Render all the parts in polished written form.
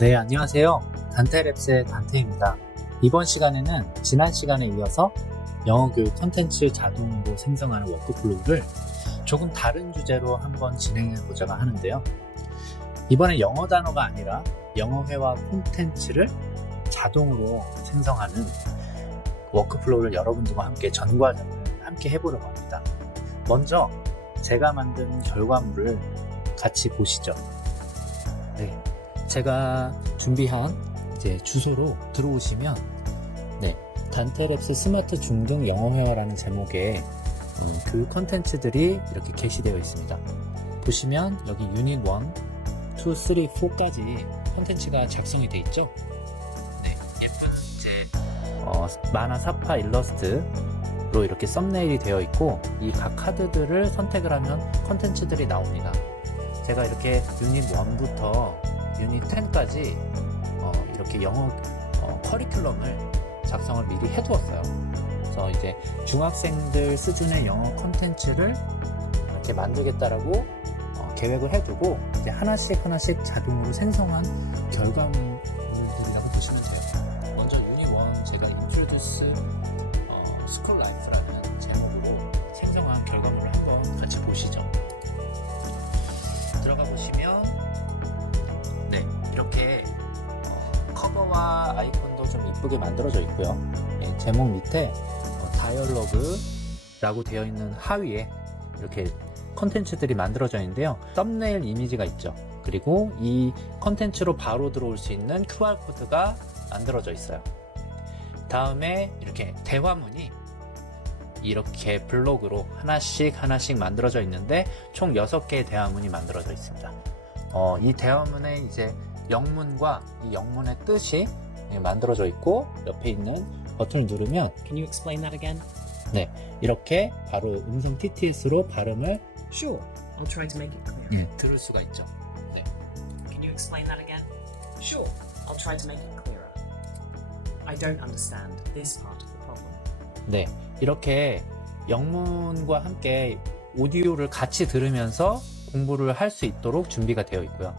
네, 안녕하세요. 단테랩스의 단테입니다. 이번 시간에는 지난 시간에 이어서 영어 교육 컨텐츠 자동으로 생성하는 워크플로우를 조금 다른 주제로 한번 진행해 보자고 하는데요. 이번에 영어 단어가 아니라 영어 회화 콘텐츠를 자동으로 생성하는 워크플로우를 여러분들과 함께 전과점을 함께 해보려고 합니다. 먼저 제가 만든 결과물을 같이 보시죠. 네. 제가 준비한 이제 주소로 들어오시면 단테랩스 스마트 중등 영어회화라는 제목의 교육 컨텐츠들이 이렇게 게시되어 있습니다. 보시면 여기 유닛 1, 2, 3, 4까지 컨텐츠가 작성이 되어 있죠. 네, 예쁜 이제 만화 사파 일러스트로 이렇게 썸네일이 되어 있고 이 각 카드들을 선택을 하면 컨텐츠들이 나옵니다. 제가 이렇게 유닛 1부터 유닛 10까지 이렇게 영어 커리큘럼을 작성을 미리 해두었어요. 그래서 이제 중학생들 수준의 영어 컨텐츠를 이렇게 만들겠다라고 계획을 해두고 이제 하나씩 자동으로 생성한 결과물들이라고 보시면 돼요. 먼저 유닛 1 제가 Introduce School Life라는 제목으로 생성한 결과물을 한번 같이 보시죠. 들어가 보시면 이렇게 커버와 아이콘도 좀 이쁘게 만들어져 있고요. 제목 밑에 다이얼로그라고 되어 있는 하위에 이렇게 컨텐츠들이 만들어져 있는데요. 썸네일 이미지가 있죠. 그리고 이 컨텐츠로 바로 들어올 수 있는 QR코드가 만들어져 있어요. 다음에 이렇게 대화문이 이렇게 블록으로 하나씩 만들어져 있는데 총 6개의 대화문이 만들어져 있습니다. 이 대화문에 이제 영문과 이 영문의 뜻이 만들어져 있고 옆에 있는 버튼을 누르면 Can you explain that again? 네, 이렇게 바로 음성 TTS로 발음을 Sure. I'll try to make it clear. 들을 수가 있죠. 네. Can you explain that again? Sure. I'll try to make it clearer. I don't understand this part of the problem. 네, 이렇게 영문과 함께 오디오를 같이 들으면서 공부를 할 수 있도록 준비가 되어 있고요.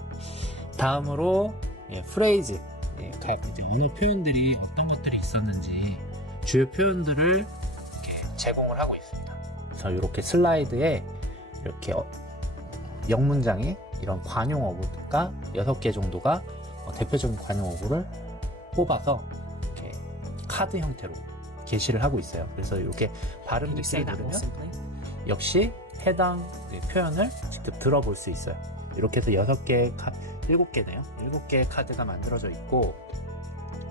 다음으로 프레이즈, 오늘 표현들이 어떤 것들이 있었는지 주요 표현들을 이렇게 제공을 하고 있습니다. 그래서 이렇게 슬라이드에 이렇게 영문장에 이런 관용 어구가 6개 정도가 대표적인 관용 어구를 뽑아서 이렇게 카드 형태로 게시를 하고 있어요. 그래서 이렇게 발음 Can you say 듣기를 that more 누르면 simply? 역시 해당 표현을 직접 들어볼 수 있어요. 이렇게 해서 7개네요. 7개의 카드가 만들어져 있고,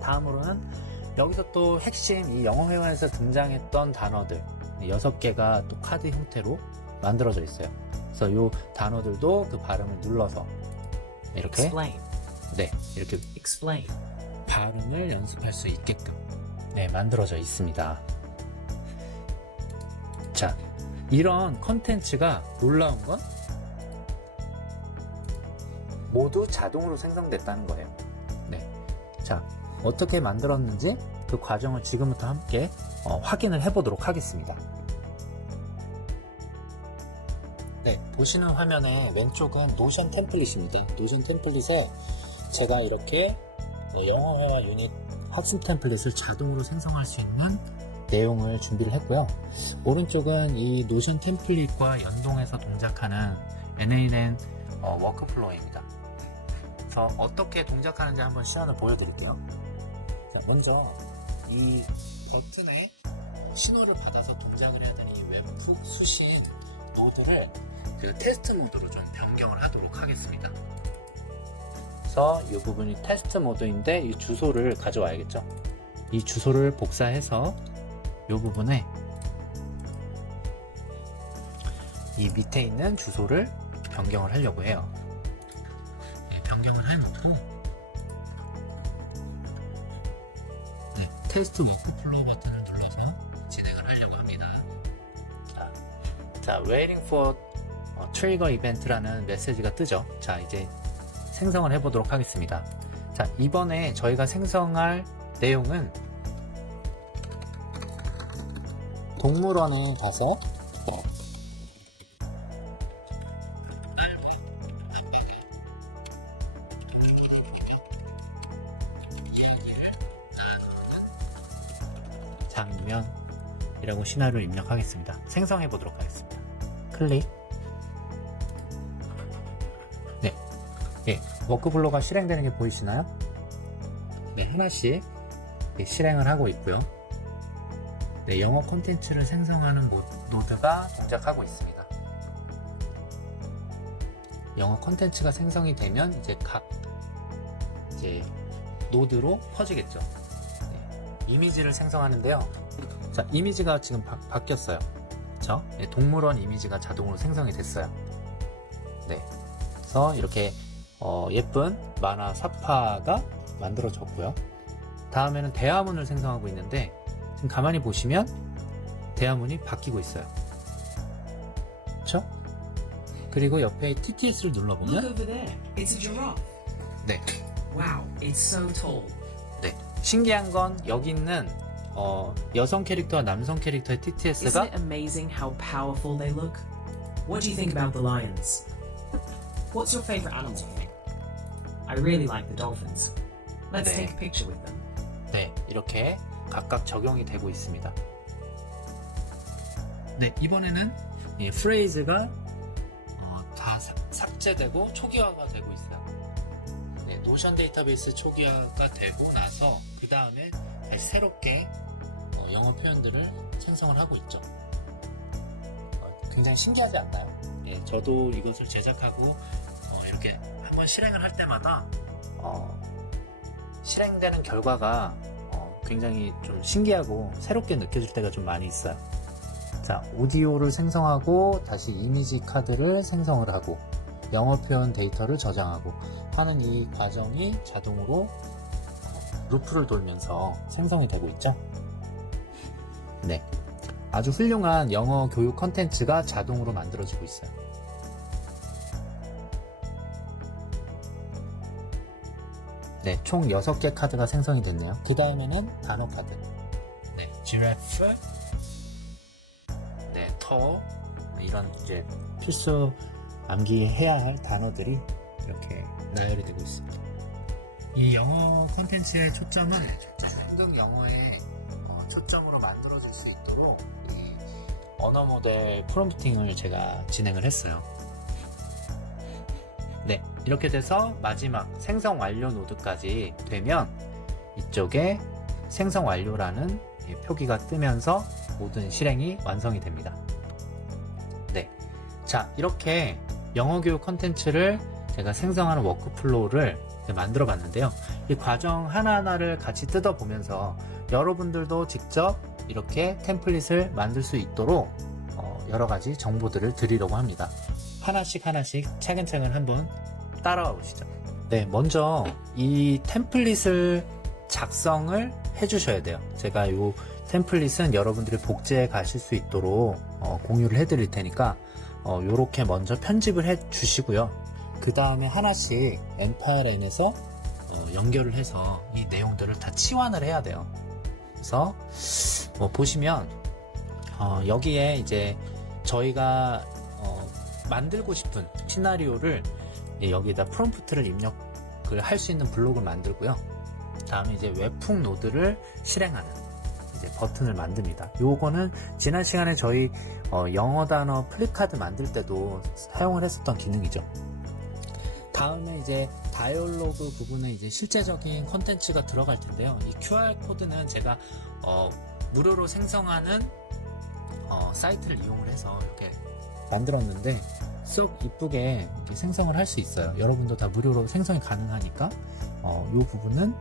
다음으로는 여기서 또 핵심 이 영어 회화에서 등장했던 단어들 6개가 또 카드 형태로 만들어져 있어요. 그래서 이 단어들도 그 발음을 눌러서 이렇게 Explain. 이렇게 Explain. 발음을 연습할 수 있게끔 만들어져 있습니다. 자, 이런 컨텐츠가 놀라운 건 모두 자동으로 생성됐다는 거예요. 자, 어떻게 만들었는지 그 과정을 지금부터 함께 확인을 해보도록 하겠습니다. 보시는 화면의 왼쪽은 노션 템플릿입니다. 노션 템플릿에 제가 이렇게 영어회화 유닛 학습 템플릿을 자동으로 생성할 수 있는 내용을 준비를 했고요. 오른쪽은 이 노션 템플릿과 연동해서 동작하는 NAN 워크플로우입니다. 그래서 어떻게 동작하는지 한번 시연을 보여드릴게요. 자, 먼저 이 버튼에 신호를 받아서 동작을 해야 되는 이 웹북 수신 노드를 그 테스트 모드로 좀 변경을 하도록 하겠습니다. 그래서 이 부분이 테스트 모드인데 이 주소를 가져와야겠죠. 이 주소를 복사해서 이 부분에 이 밑에 있는 주소를 변경을 하려고 해요. 변경을 해놓고 테스트 워크플로우 버튼을 눌러서 진행을 하려고 합니다. 자, waiting for trigger event라는 메시지가 뜨죠. 자, 이제 생성을 해보도록 하겠습니다. 자, 이번에 저희가 생성할 내용은 동물원에 가서 장면이라고 시나리오를 입력하겠습니다. 생성해 보도록 하겠습니다. 클릭. 네, 워크플로우가 실행되는 게 보이시나요? 네, 하나씩 실행을 하고 있고요. 네, 영어 콘텐츠를 생성하는 노드가 동작하고 있습니다. 영어 콘텐츠가 생성이 되면 이제 각 노드로 퍼지겠죠. 네, 이미지를 생성하는데요. 자, 이미지가 지금 바뀌었어요. 그쵸? 네, 동물원 이미지가 자동으로 생성이 됐어요. 네, 그래서 이렇게 예쁜 만화 사파가 만들어졌고요. 다음에는 대화문을 생성하고 있는데 지금 가만히 보시면 대화문이 바뀌고 있어요. 그렇죠? 그리고 옆에 TTS를 Look 눌러보면 over there. It's a giraffe. 네, Wow, it's so tall. 네, 신기한 건 여기 있는 여성 캐릭터와 남성 캐릭터의 Isn't TTS가 it amazing how powerful they look? What do you think about the lions? What's your favorite animal? I really like the dolphins. Let's 네. take a picture with them. 네, 이렇게 각각 적용이 되고 있습니다. 네, 이번에는 이 프레이즈가 다 삭제되고 초기화가 되고 있어요. 네, 노션 데이터베이스 초기화가 되고 나서 그 다음에 다시 새롭게 영어 표현들을 생성을 하고 있죠. 굉장히 신기하지 않나요? 네, 저도 이것을 제작하고 이렇게 한번 실행을 할 때마다 실행되는 결과가 굉장히 좀 신기하고 새롭게 느껴질 때가 좀 많이 있어요. 자, 오디오를 생성하고 다시 이미지 카드를 생성을 하고 영어 표현 데이터를 저장하고 하는 이 과정이 자동으로 루프를 돌면서 생성이 되고 있죠. 네, 아주 훌륭한 영어 교육 컨텐츠가 자동으로 만들어지고 있어요. 네, 총 6개 카드가 생성이 됐네요. 그 다음에는 단어 카드. 네, 지라프, 네, 터, 이런 이제 필수 암기해야 할 단어들이 이렇게 나열이 되고 있습니다. 이 영어 콘텐츠의 초점은 한국 영어의 초점으로 만들어질 수 있도록 이 언어 모델 프롬프팅을 제가 진행을 했어요. 네, 이렇게 돼서 마지막 생성 완료 노드까지 되면 이쪽에 생성 완료라는 표기가 뜨면서 모든 실행이 완성이 됩니다. 네, 자, 이렇게 영어 교육 컨텐츠를 제가 생성하는 워크플로우를 만들어 봤는데요. 이 과정 하나하나를 같이 뜯어보면서 여러분들도 직접 이렇게 템플릿을 만들 수 있도록 여러 가지 정보들을 드리려고 합니다. 하나씩 차근차근 한번 따라와 보시죠. 네, 먼저 이 템플릿을 작성을 해주셔야 돼요. 제가 이 템플릿은 여러분들이 복제해 가실 수 있도록 공유를 해드릴 테니까 요렇게 먼저 편집을 해 주시고요. 그 다음에 하나씩 M8N에서 연결을 해서 이 내용들을 다 치환을 해야 돼요. 그래서 보시면 여기에 이제 저희가 만들고 싶은 시나리오를 여기에다 프롬프트를 입력을 할 수 있는 블록을 만들고요. 다음에 이제 웹풍 노드를 실행하는 이제 버튼을 만듭니다. 요거는 지난 시간에 저희 영어 단어 플립카드 만들 때도 사용을 했었던 기능이죠. 다음에 이제 다이얼로그 부분에 이제 실제적인 콘텐츠가 들어갈 텐데요. 이 QR 코드는 제가 무료로 생성하는 사이트를 이용을 해서 이렇게 만들었는데 쏙 이쁘게 이렇게 생성을 할 수 있어요. 여러분도 다 무료로 생성이 가능하니까 이 부분은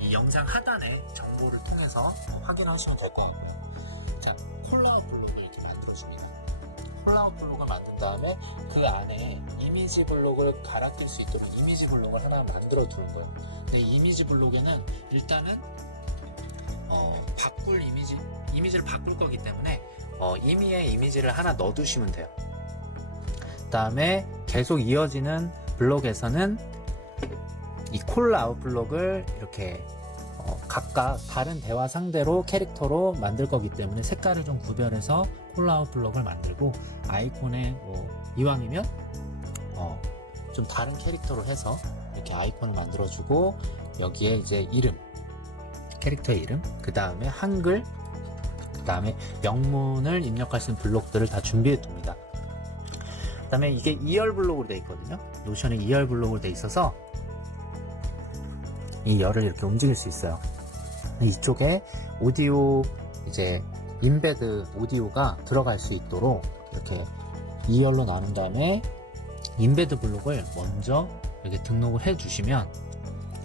이 영상 하단의 정보를 통해서 확인하시면 될 것 같고요. 자, 콜라웃 블록을 이렇게 만들어줍니다. 콜라웃 블록을 만든 다음에 그 안에 이미지 블록을 갈아낄 수 있도록 이미지 블록을 하나 만들어 두는 거예요. 근데 이 이미지 블록에는 일단은 바꿀 이미지를 바꿀 거기 때문에 임의의 이미지를 하나 넣어 두시면 돼요. 그 다음에 계속 이어지는 블록에서는 이 콜아웃 블록을 이렇게 각각 다른 대화 상대로 캐릭터로 만들 거기 때문에 색깔을 좀 구별해서 콜아웃 블록을 만들고 아이콘에 이왕이면 좀 다른 캐릭터로 해서 이렇게 아이콘을 만들어주고 여기에 이제 이름 캐릭터의 이름, 그 다음에 한글, 그 다음에 영문을 입력할 수 있는 블록들을 다 준비해 둡니다. 그 다음에 이게 2열 블록으로 되어 있거든요. 노션이 2열 블록으로 되어 있어서 이 열을 이렇게 움직일 수 있어요. 이쪽에 오디오, 이제 인베드 오디오가 들어갈 수 있도록 이렇게 2열로 나눈 다음에 인베드 블록을 먼저 이렇게 등록을 해 주시면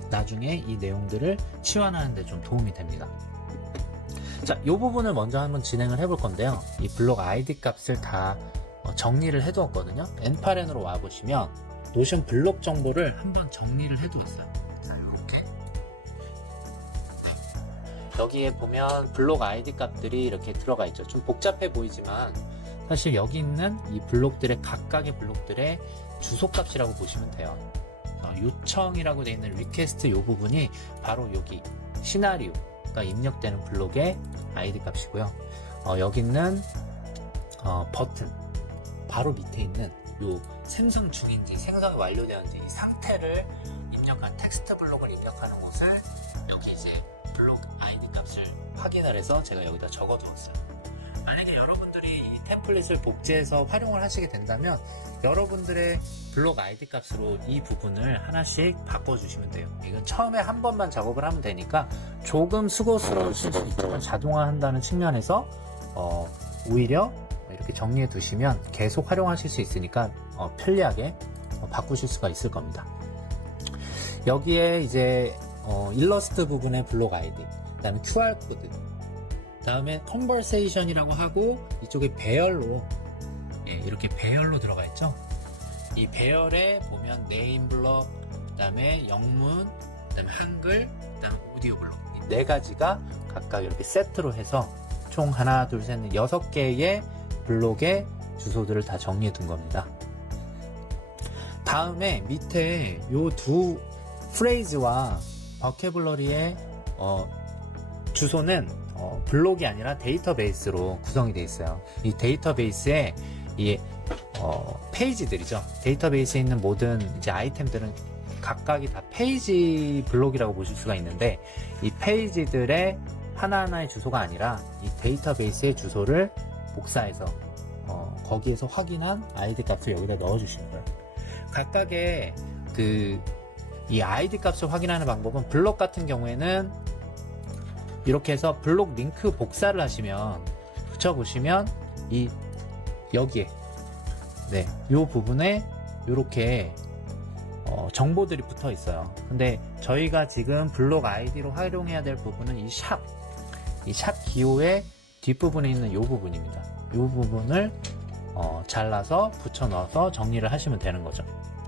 나중에 이 내용들을 치환하는 데 좀 도움이 됩니다. 자, 이 부분을 먼저 한번 진행을 해 볼 건데요. 이 블록 ID 값을 다 정리를 해 두었거든요. N8N으로 와 보시면 노션 블록 정보를 한번 정리를 해 두었어요. 자, 이렇게 여기에 보면 블록 ID 값들이 이렇게 들어가 있죠. 좀 복잡해 보이지만 사실 여기 있는 이 블록들의 각각의 블록들의 주소값이라고 보시면 돼요. 요청이라고 되어 있는 리퀘스트 이 부분이 바로 여기 시나리오가 입력되는 블록의 ID 값이고요. 여기 있는 버튼 바로 밑에 있는 요 생성 중인지 생성이 완료되었는지 이 상태를 입력한 텍스트 블록을 입력하는 곳을 여기 이제 블록 ID 값을 확인을 해서 제가 여기다 적어 두었어요. 만약에 여러분들이 이 템플릿을 복제해서 활용을 하시게 된다면 여러분들의 블록 ID 값으로 이 부분을 하나씩 바꿔주시면 돼요. 이건 처음에 한 번만 작업을 하면 되니까 조금 수고스러우실 수 있지만 자동화한다는 측면에서 오히려 이렇게 정리해 두시면 계속 활용하실 수 있으니까 편리하게 바꾸실 수가 있을 겁니다. 여기에 이제 일러스트 부분의 블록 ID, 그 다음에 QR코드, 그 다음에 컨버세이션이라고 하고 이쪽에 배열로 이렇게 배열로 들어가 있죠. 이 배열에 보면 네임 블록, 그 다음에 영문, 그 다음에 한글, 그 다음에 오디오 블록 이 네 가지가 각각 이렇게 세트로 해서 총 하나, 둘, 셋, 넷, 6개의 블록의 주소들을 다 정리해 둔 겁니다. 다음에 밑에 요 두 프레이즈와 버케블러리의 주소는 블록이 아니라 데이터베이스로 구성이 되어 있어요. 이 데이터베이스에 이 페이지들이죠. 데이터베이스에 있는 모든 이제 아이템들은 각각이 다 페이지 블록이라고 보실 수가 있는데 이 페이지들의 하나하나의 주소가 아니라 이 데이터베이스의 주소를 복사해서 거기에서 확인한 ID 값을 여기다 넣어주시는 거예요. 각각의 이 ID 값을 확인하는 방법은 블록 같은 경우에는 이렇게 해서 블록 링크 복사를 하시면 붙여보시면 여기에 이 부분에 이렇게 정보들이 붙어 있어요. 근데 저희가 지금 블록 아이디로 활용해야 될 부분은 이 샵 기호의 뒷부분에 있는 이 부분입니다. 이 부분을 잘라서 붙여 넣어서 정리를 하시면 되는 거죠.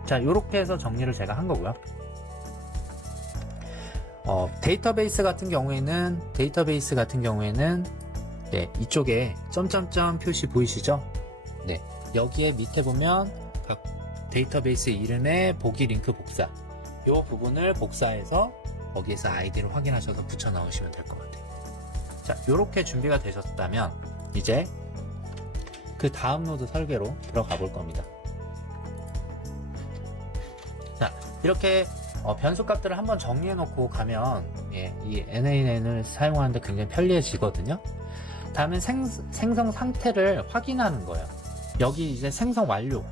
자, 이렇게 해서 정리를 제가 한 거고요. 데이터베이스 같은 경우에는 이쪽에 점점점 표시 보이시죠? 네, 여기에 밑에 보면 각 데이터베이스 이름의 보기 링크 복사, 이 부분을 복사해서 거기에서 아이디를 확인하셔서 붙여 넣으시면 될 것 같아요. 자, 이렇게 준비가 되셨다면 이제 그 다음 노드 설계로 들어가 볼 겁니다. 자, 이렇게 변수 값들을 한번 정리해 놓고 가면 이 NAN을 사용하는데 굉장히 편리해지거든요. 다음에 생성 상태를 확인하는 거예요. 여기 이제 생성 완료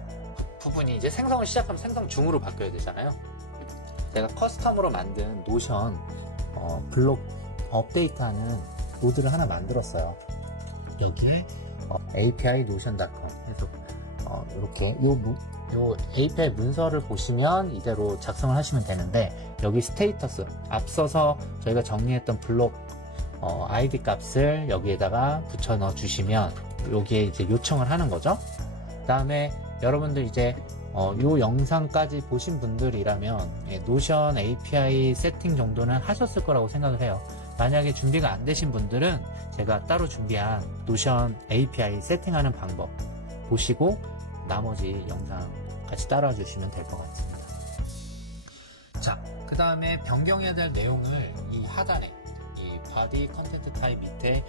부분이 이제 생성을 시작하면 생성 중으로 바뀌어야 되잖아요. 제가 커스텀으로 만든 노션 블록 업데이트하는 노드를 하나 만들었어요. 여기에 API notion.com 해서 이렇게 요 API 문서를 보시면 이대로 작성을 하시면 되는데 여기 스테이터스 앞서서 저희가 정리했던 블록 ID 값을 여기에다가 붙여 넣어 주시면 여기에 이제 요청을 하는 거죠. 그 다음에 여러분들 이제 요 영상까지 보신 분들이라면 노션 API 세팅 정도는 하셨을 거라고 생각을 해요. 만약에 준비가 안 되신 분들은 제가 따로 준비한 노션 API 세팅하는 방법 보시고 나머지 영상 같이 따라와 주시면 될 것 같습니다. 자, 그 다음에 변경해야 될 내용을 이 하단에 이 body content type 밑에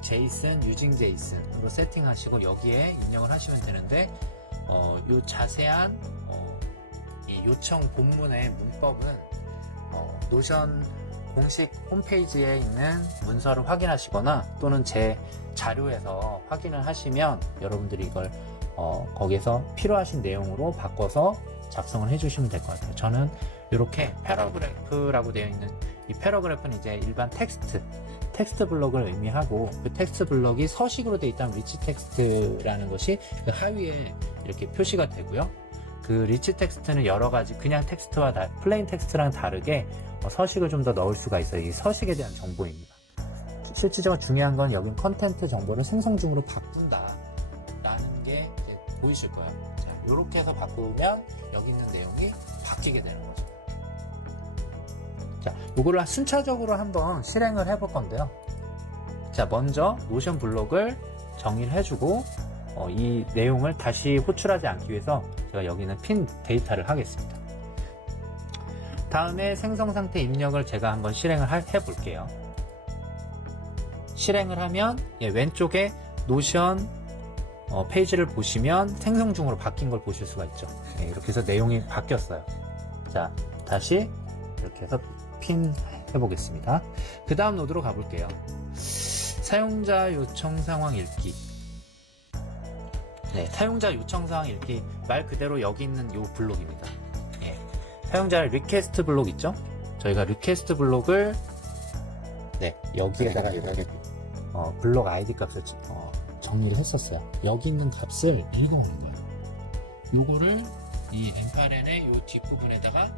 JSON, using JSON으로 세팅하시고 여기에 입력을 하시면 되는데 요 자세한 이 요청 본문의 문법은 노션 공식 홈페이지에 있는 문서를 확인하시거나 또는 제 자료에서 확인을 하시면 여러분들이 이걸 거기에서 필요하신 내용으로 바꿔서 작성을 해주시면 될 것 같아요. 저는 이렇게 패러그래프라고 되어 있는 이 패러그래프는 이제 일반 텍스트 블록을 의미하고, 그 텍스트 블록이 서식으로 되어 있다면 리치 텍스트라는 것이 그 하위에 이렇게 표시가 되고요. 그 리치 텍스트는 여러 가지 그냥 텍스트와 플레인 텍스트랑 다르게 서식을 좀 더 넣을 수가 있어요. 이 서식에 대한 정보입니다. 실질적으로 중요한 건 여긴 컨텐트 정보를 생성 중으로 바꾼다 라는 게 이제 보이실 거예요. 자, 이렇게 해서 바꾸면 여기 있는 내용이 바뀌게 되는 거죠. 자, 이거를 순차적으로 한번 실행을 해볼 건데요. 자, 먼저 노션 블록을 정의를 해주고 이 내용을 다시 호출하지 않기 위해서 제가 여기는 핀 데이터를 하겠습니다. 다음에 생성 상태 입력을 제가 한번 실행을 해볼게요. 실행을 하면 왼쪽에 노션 페이지를 보시면 생성 중으로 바뀐 걸 보실 수가 있죠. 이렇게 해서 내용이 바뀌었어요. 자, 다시 이렇게 해서 핀 해보겠습니다. 그 다음 노드로 가볼게요. 사용자 요청 상황 읽기. 네, 사용자 요청 상황 읽기 말 그대로 여기 있는 이 블록입니다. 사용자 리퀘스트 블록 있죠? 저희가 리퀘스트 블록을 여기에다가 이렇게 블록 아이디 값을 정리를 했었어요. 여기 있는 값을 읽어오는 거예요. 요거를 이 엠파렌의 요 뒷부분에다가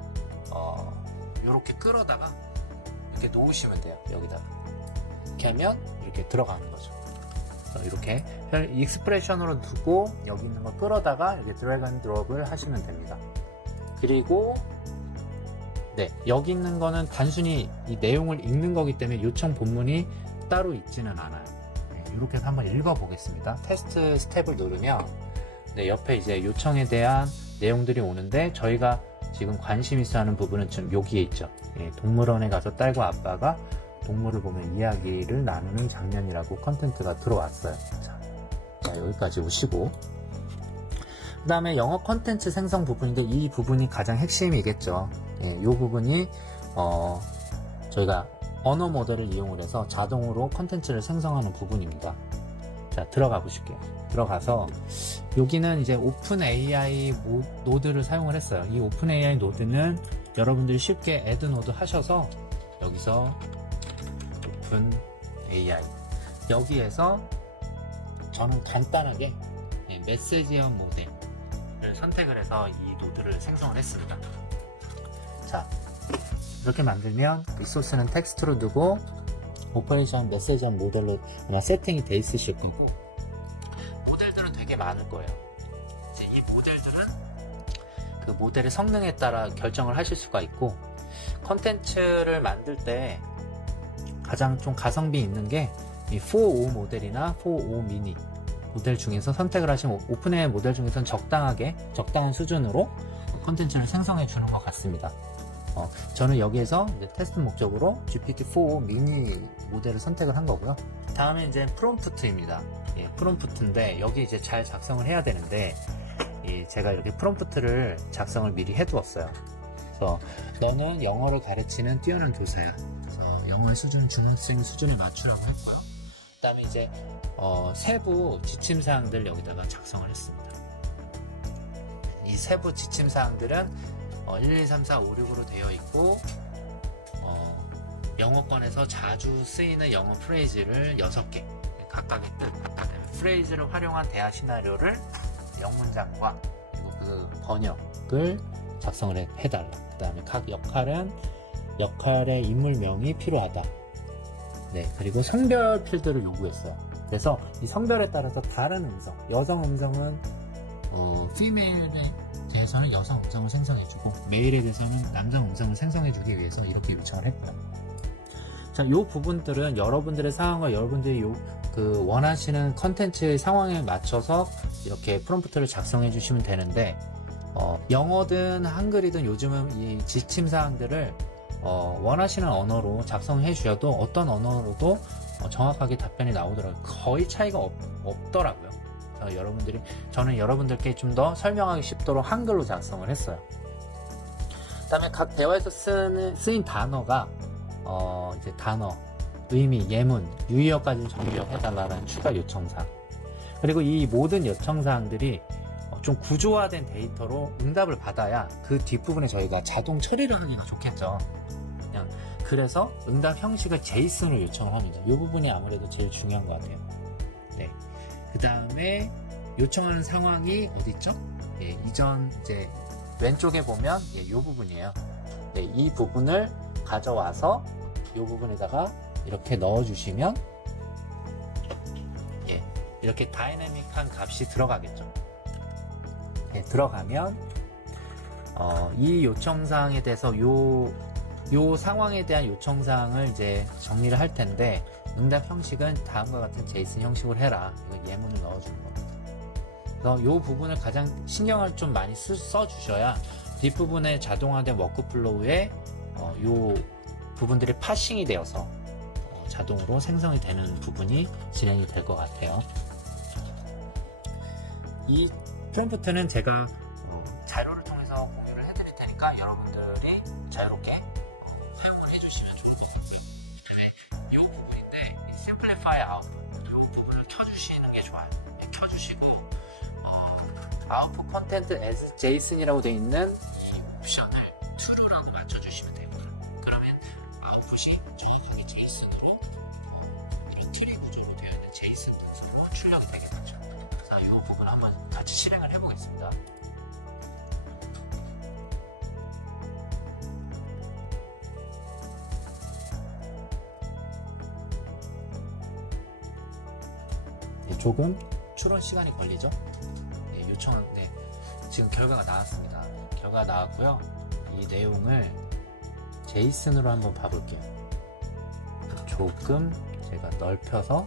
요렇게 끌어다가 이렇게 놓으시면 돼요. 여기다가 이렇게 하면 이렇게 들어가는 거죠. 이렇게 익스프레션으로 두고 여기 있는 거 끌어다가 이렇게 드래그 앤 드롭을 하시면 됩니다. 그리고 여기 있는 거는 단순히 이 내용을 읽는 거기 때문에 요청 본문이 따로 있지는 않아요. 이렇게 해서 한번 읽어 보겠습니다. 테스트 스텝을 누르면 옆에 이제 요청에 대한 내용들이 오는데, 저희가 지금 관심 있어 하는 부분은 지금 여기에 있죠. 동물원에 가서 딸과 아빠가 동물을 보며 이야기를 나누는 장면이라고 컨텐트가 들어왔어요. 자, 여기까지 오시고, 그 다음에 영어 컨텐츠 생성 부분인데, 이 부분이 가장 핵심이겠죠. 이 부분이 저희가 언어 모델을 이용을 해서 자동으로 컨텐츠를 생성하는 부분입니다. 자, 들어가 보실게요. 들어가서 여기는 이제 오픈 AI 노드를 사용을 했어요. 이 오픈 AI 노드는 여러분들이 쉽게 애드 노드 하셔서 여기서 오픈 AI, 여기에서 저는 간단하게 메시지형 모델을 선택을 해서 이 노드를 생성을 했습니다. 자, 이렇게 만들면 리소스는 텍스트로 두고 오퍼레이션 메시지형 모델로 아마 세팅이 돼 있으실 거고, 모델들은 되게 많을 거예요. 이제 이 모델들은 그 모델의 성능에 따라 결정을 하실 수가 있고, 컨텐츠를 만들 때 가장 좀 가성비 있는 게 이 4.5 모델이나 4.5 미니 모델 중에서 선택을 하시면 오픈AI 모델 중에서는 적당한 수준으로 컨텐츠를 생성해 주는 것 같습니다. 저는 여기에서 이제 테스트 목적으로 GPT-4 미니 모델을 선택을 한 거고요. 다음에 이제 프롬프트입니다. 프롬프트인데 여기 이제 잘 작성을 해야 되는데, 제가 이렇게 프롬프트를 작성을 미리 해두었어요. 그래서 너는 영어를 가르치는 뛰어난 교사야. 그래서 영어의 수준 중학생 수준에 맞추라고 했고요. 그 다음에 이제 세부 지침 사항들 여기다가 작성을 했습니다. 이 세부 지침 사항들은 1, 2, 3, 4, 5, 6으로 되어 있고, 영어권에서 자주 쓰이는 영어 프레이즈를 6개, 각각의 뜻, 그다음에 프레이즈를 활용한 대화 시나리오를 영문장과 그리고 그 번역을 작성을 해달라. 그 다음에 각 역할의 인물명이 필요하다. 그리고 성별 필드를 요구했어요. 그래서 이 성별에 따라서 다른 음성, 여성 음성은 female에 대해서는 여성 음성을 생성해주고, 메일에 대해서는 남성 음성을 생성해주기 위해서 이렇게 요청을 했고요. 자, 요 부분들은 여러분들의 상황과 여러분들이 원하시는 컨텐츠의 상황에 맞춰서 이렇게 프롬프트를 작성해 주시면 되는데, 영어든 한글이든 요즘은 이 지침 사항들을 원하시는 언어로 작성해 주셔도 어떤 언어로도 정확하게 답변이 나오더라고요. 거의 차이가 없더라고요. 저는 여러분들께 좀 더 설명하기 쉽도록 한글로 작성을 했어요. 그 다음에 각 대화에서 쓰인 단어가 이제 단어, 의미, 예문, 유의어까지 정리해달라는 추가 요청사항. 그리고 이 모든 요청사항들이 좀 구조화된 데이터로 응답을 받아야 그 뒷부분에 저희가 자동 처리를 하기가 좋겠죠. 그래서 응답 형식을 제이슨으로 요청을 합니다. 이 부분이 아무래도 제일 중요한 것 같아요. 네. 그 다음에 요청하는 상황이 어디 있죠? 예, 이전 이제 왼쪽에 보면 이 부분이에요. 네, 이 부분을 가져와서 이 부분에다가 이렇게 넣어주시면 예, 이렇게 다이내믹한 값이 들어가겠죠. 예, 들어가면 이 요청사항에 대해서 요 상황에 대한 요청사항을 이제 정리를 할 텐데 응답 형식은 다음과 같은 제이슨 형식으로 해라. 이거 예문을 넣어주는 겁니다. 그래서 요 부분을 가장 신경을 좀 많이 써주셔야 뒷부분에 자동화된 워크플로우에 요 부분들이 파싱이 되어서 자동으로 생성이 되는 부분이 진행이 될 것 같아요. 이 프롬프트는 제가 자료를 통해서 공유를 해드릴 테니까 여러분들이 자유롭게 사용을 해주시면 좋을 것 같고요. 이 부분인데 Simplify Output 이 부분을 켜주시는 게 좋아요. 켜주시고 Output Content as JSON이라고 되어 있는 이 옵션을 True라고 맞춰주시면 됩니다. 그러면 아웃풋이 정확하게 JSON으로 이런 트리 구조로 되어 있는 JSON 등수로 출력이 되게 되죠. 그래서 이 부분 한번 같이 실행을 해보겠습니다. 조금 추론 시간이 걸리죠. 네, 지금 결과가 나왔습니다. 결과가 나왔고요. 이 내용을 제이슨으로 한번 봐볼게요. 조금 제가 넓혀서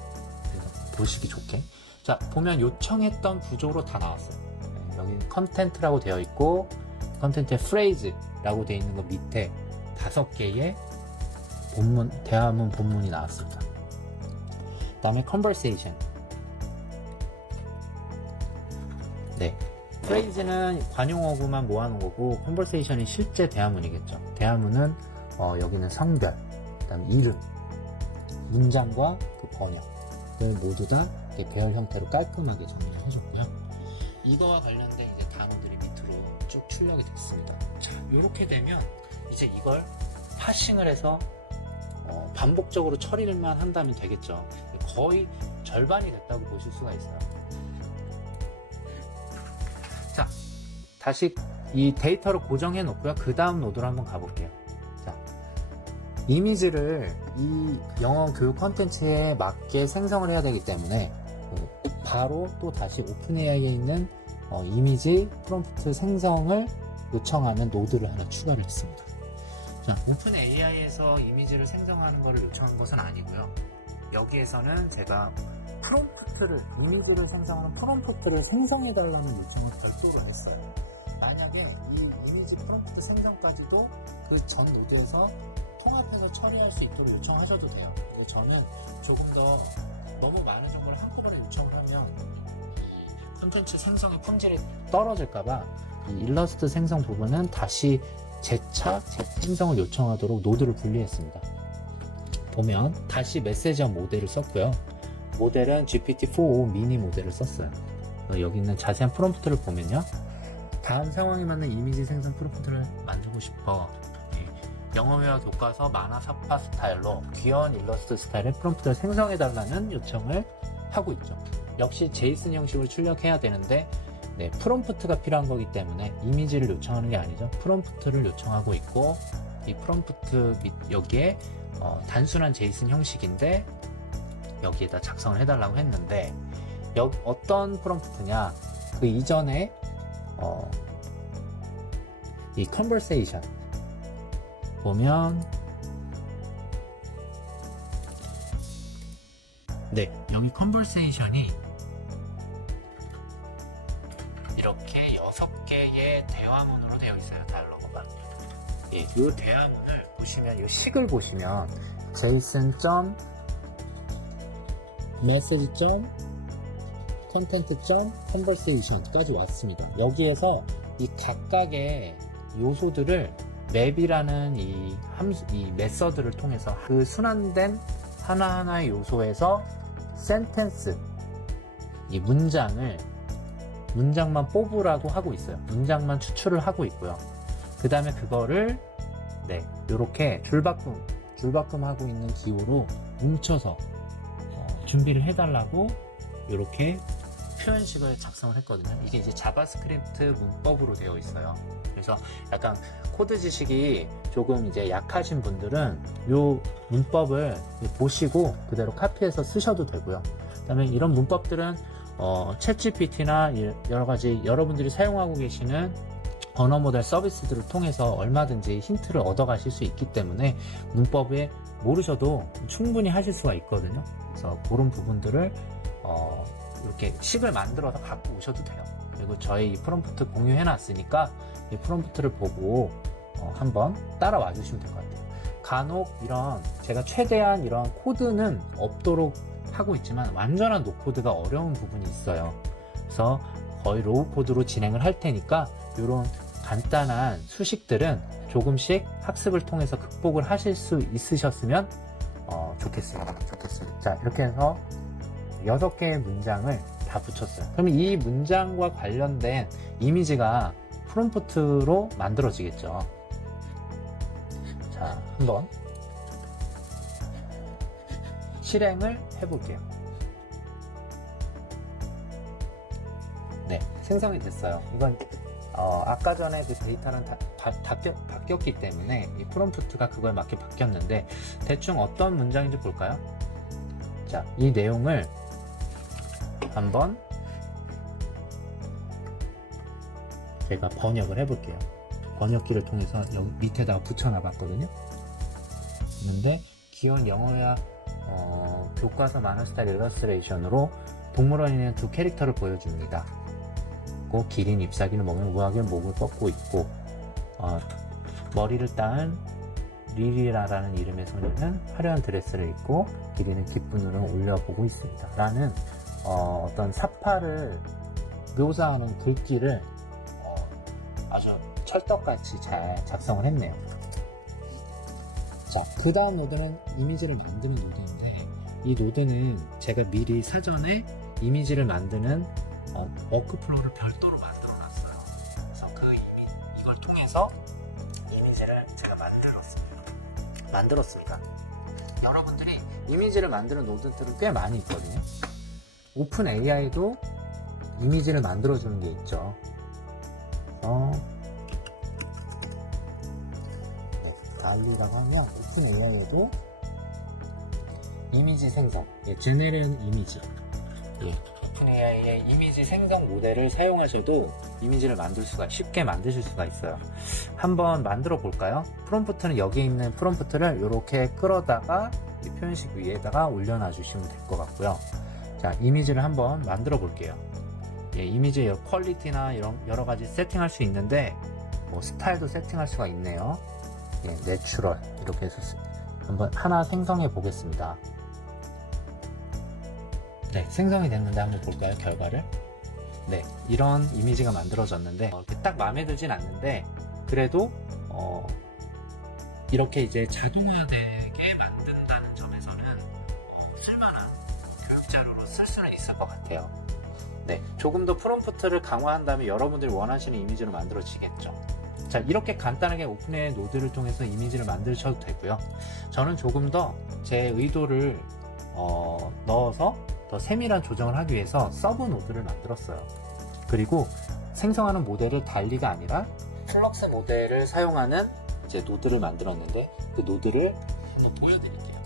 보시기 좋게. 자, 보면 요청했던 구조로 다 나왔어요. 여기 컨텐트라고 되어 있고 컨텐트의 프레이즈라고 되어 있는 거 밑에 5개의 대화문 본문이 나왔습니다. 그 다음에 conversation. 네, 프레이즈는 관용어구만 모아놓은 거고 컨버세이션이 실제 대화문이겠죠. 대화문은 여기는 성별, 그다음 이름, 문장과 그 번역을 모두 다 배열 형태로 깔끔하게 정리를 해줬고요. 이거와 관련된 이제 단어들이 밑으로 쭉 출력이 됐습니다. 자, 이렇게 되면 이제 이걸 파싱을 해서 반복적으로 처리를만 한다면 되겠죠. 거의 절반이 됐다고 보실 수가 있어요. 자, 다시 이 데이터를 고정해 놓고요. 그 다음 노드로 한번 가볼게요. 자, 이미지를 이 영어 교육 컨텐츠에 맞게 생성을 해야 되기 때문에 바로 또 다시 오픈AI에 있는 이미지 프롬프트 생성을 요청하는 노드를 하나 추가를 했습니다. 자, 오픈AI에서 이미지를 생성하는 것을 요청한 것은 아니고요. 여기에서는 제가 이미지를 생성하는 프롬프트를 생성해달라는 요청을 별도로 했어요. 만약에 이 이미지 프롬프트 생성까지도 그 전 노드에서 통합해서 처리할 수 있도록 요청하셔도 돼요. 근데 저는 조금 더 너무 많은 정보를 한꺼번에 요청을 하면 이 콘텐츠 생성의 품질이 떨어질까봐 이 일러스트 생성 부분은 다시 재차 생성을 요청하도록 노드를 분리했습니다. 보면 다시 메시지형 모델을 썼고요. 모델은 GPT-4o 미니 모델을 썼어요. 여기 있는 자세한 프롬프트를 보면요. 다음 상황에 맞는 이미지 생성 프롬프트를 만들고 싶어. 영어회화 교과서 만화 사파 스타일로 귀여운 일러스트 스타일의 프롬프트를 생성해달라는 요청을 하고 있죠. 역시 제이슨 형식으로 출력해야 되는데 프롬프트가 필요한 거기 때문에 이미지를 요청하는 게 아니죠. 프롬프트를 요청하고 있고 이 프롬프트 여기에 단순한 제이슨 형식인데 여기에다 작성을 해달라고 했는데 어떤 프롬프트냐, 그 이전에 이 conversation 보면 여기 conversation이 이렇게 6개의 대화문으로 되어 있어요. 다이얼로그가. 이 대화문을 보시면 이 식을 보시면 json.message.content.conversation까지 왔습니다. 여기에서 이 각각의 요소들을 맵이라는 이 메서드를 통해서 그 순환된 하나하나의 요소에서 센텐스, 이 문장만 뽑으라고 하고 있어요. 문장만 추출을 하고 있고요. 그 다음에 그거를 이렇게 줄바꿈 하고 있는 기호로 뭉쳐서 준비를 해달라고 이렇게 표현식을 작성을 했거든요. 이게 이제 자바스크립트 문법으로 되어 있어요. 그래서 약간 코드 지식이 조금 이제 약하신 분들은 이 문법을 보시고 그대로 카피해서 쓰셔도 되고요. 그다음에 이런 문법들은 챗GPT나 여러 가지 여러분들이 사용하고 계시는 언어 모델 서비스들을 통해서 얼마든지 힌트를 얻어가실 수 있기 때문에 문법에 모르셔도 충분히 하실 수가 있거든요. 그래서 그런 부분들을 이렇게 식을 만들어서 갖고 오셔도 돼요. 그리고 저희 이 프롬프트 공유해 놨으니까 이 프롬프트를 보고 한번 따라와 주시면 될 것 같아요. 간혹 제가 최대한 이런 코드는 없도록 하고 있지만 완전한 노코드가 어려운 부분이 있어요. 그래서 거의 로우 코드로 진행을 할 테니까 이런 간단한 수식들은 조금씩 학습을 통해서 극복을 하실 수 있으셨으면 좋겠습니다. 자, 이렇게 해서 6개의 문장을 다 붙였어요. 그러면 이 문장과 관련된 이미지가 프롬프트로 만들어지겠죠. 자, 한번 실행을 해볼게요. 네, 생성이 됐어요. 이건 아까 전에 그 데이터랑 바뀌었기 때문에 이 프롬프트가 그거에 맞게 바뀌었는데 대충 어떤 문장인지 볼까요? 자, 이 내용을 한번 제가 번역을 해볼게요. 번역기를 통해서 여기 밑에다가 붙여놔 봤거든요. 그런데 기본 영어야 교과서 만화 스타일 일러스트레이션으로 동물원에 있는 두 캐릭터를 보여줍니다. 기린 잎사귀를 먹으면 우아하게 목을 뻗고 있고 머리를 따은 리리라라는 이름의 소녀는 화려한 드레스를 입고 기린은 기쁜 눈을 올려보고 있습니다. 라는 어떤 사파를 묘사하는 글귀를 아주 찰떡같이 잘 작성을 했네요. 자, 그 다음 노드는 이미지를 만드는 노드인데 이 노드는 제가 미리 사전에 이미지를 만드는 워크플로우를 별도로 만들어 놨어요. 그래서 이걸 통해서 이미지를 제가 만들었습니다. 여러분들이 이미지를 만드는 노드들은 꽤 많이 있거든요. 오픈 AI도 이미지를 만들어주는 게 있죠. 달리라고 하면 오픈 AI에도 이미지 생성, 제네런 이미지, 오픈 AI의 이미지 생성 모델을 사용하셔도 이미지를 쉽게 만드실 수가 있어요. 한번 만들어 볼까요? 프롬프트는 여기 있는 프롬프트를 이렇게 끌어다가 이 표현식 위에다가 올려놔 주시면 될 것 같고요. 자, 이미지를 한번 만들어 볼게요. 이미지의 퀄리티나 이런 여러 가지 세팅할 수 있는데 스타일도 세팅할 수가 있네요. 내추럴 이렇게 해서 한번 하나 생성해 보겠습니다. 네, 생성이 됐는데 한번 볼까요? 결과를. 네, 이런 이미지가 만들어졌는데 이렇게 딱 마음에 들진 않는데 그래도 이렇게 이제 자동화되게 만든다는 점에서는 쓸만한 교육자료로 쓸 수는 있을 것 같아요. 네, 조금 더 프롬프트를 강화한 다음에 여러분들이 원하시는 이미지로 만들어지겠죠. 자, 이렇게 간단하게 오픈AI 노드를 통해서 이미지를 만드셔도 되고요. 저는 조금 더 제 의도를 넣어서 더 세밀한 조정을 하기 위해서 서브 노드를 만들었어요. 그리고 생성하는 모델을 달리가 아니라 플럭스 모델을 사용하는 이제 노드를 만들었는데 그 노드를 한번 보여드릴게요.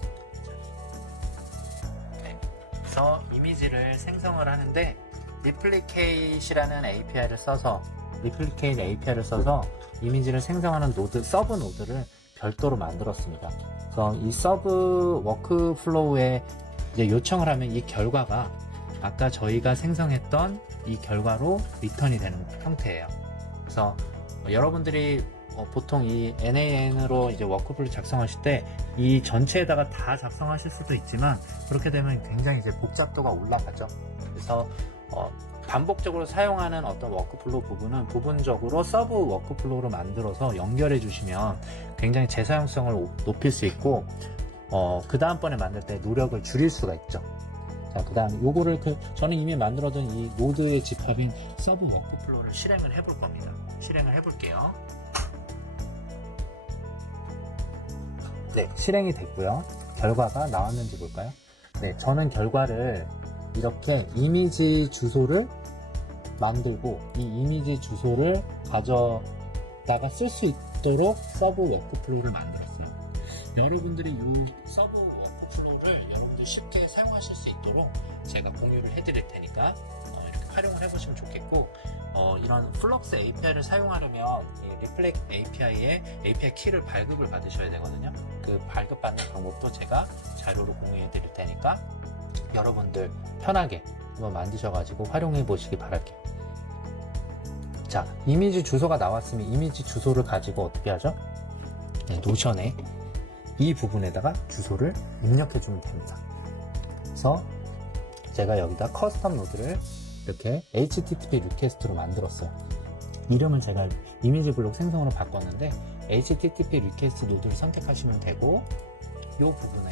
네, 그래서 이미지를 생성을 하는데 리플리케이트라는 API를 써서 이미지를 생성하는 서브 노드를 별도로 만들었습니다. 그래서 이 서브 워크플로우에 이제 요청을 하면 이 결과가 아까 저희가 생성했던 이 결과로 리턴이 되는 형태예요. 그래서 여러분들이 보통 이 NAN으로 이제 워크플로우 작성하실 때 이 전체에다가 다 작성하실 수도 있지만 그렇게 되면 굉장히 이제 복잡도가 올라가죠. 그래서 반복적으로 사용하는 어떤 워크플로우 부분은 부분적으로 서브 워크플로우로 만들어서 연결해 주시면 굉장히 재사용성을 높일 수 있고 그 다음번에 만들 때 노력을 줄일 수가 있죠. 자, 그 다음에 요거를 저는 이미 만들어둔 이 노드의 집합인 서브 워크플로우를 실행을 해볼 겁니다. 실행을 해볼게요. 네, 실행이 됐고요. 결과가 나왔는지 볼까요? 네, 저는 결과를 이렇게 이미지 주소를 만들고 이 이미지 주소를 가져다가 쓸 수 있도록 서브 워크플로우를 만들었어요. 여러분들이 이 서브 워크플로우를 여러분들 쉽게 사용하실 수 있도록 제가 공유를 해드릴 테니까 이렇게 활용을 해보시면 좋겠고, 이런 플럭스 API를 사용하려면 이 리플렉 API의 API 키를 발급을 받으셔야 되거든요. 그 발급받는 방법도 제가 자료로 공유해 드릴 테니까 여러분들 편하게 한번 만드셔가지고 활용해 보시기 바랄게요. 자, 이미지 주소가 나왔으면 이미지 주소를 가지고 어떻게 하죠? 네, 노션에 이 부분에다가 주소를 입력해 주면 됩니다. 그래서 제가 여기다 커스텀 노드를 이렇게 HTTP 리퀘스트로 만들었어요. 이름을 제가 이미지 블록 생성으로 바꿨는데 HTTP 리퀘스트 노드를 선택하시면 되고, 요 부분에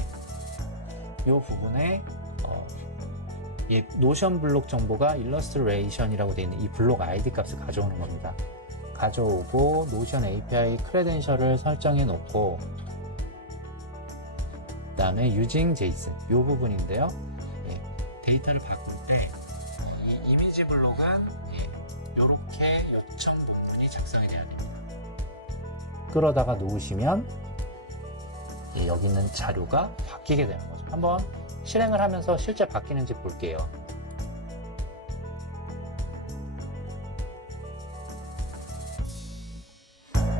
이 노션 블록 정보가 일러스트레이션이라고 되어 있는 이 블록 ID 값을 가져오는 겁니다. 가져오고 노션 API 크레덴셜을 설정해 놓고, 그 다음에 using JSON 이 부분인데요. 데이터를 바꿀 때 이 이미지 블록은 이렇게 요청 본문이 작성이 돼야 됩니다. 끌어다가 놓으시면 여기 있는 자료가 바뀌게 되는 거죠. 한번 실행을 하면서 실제 바뀌는지 볼게요.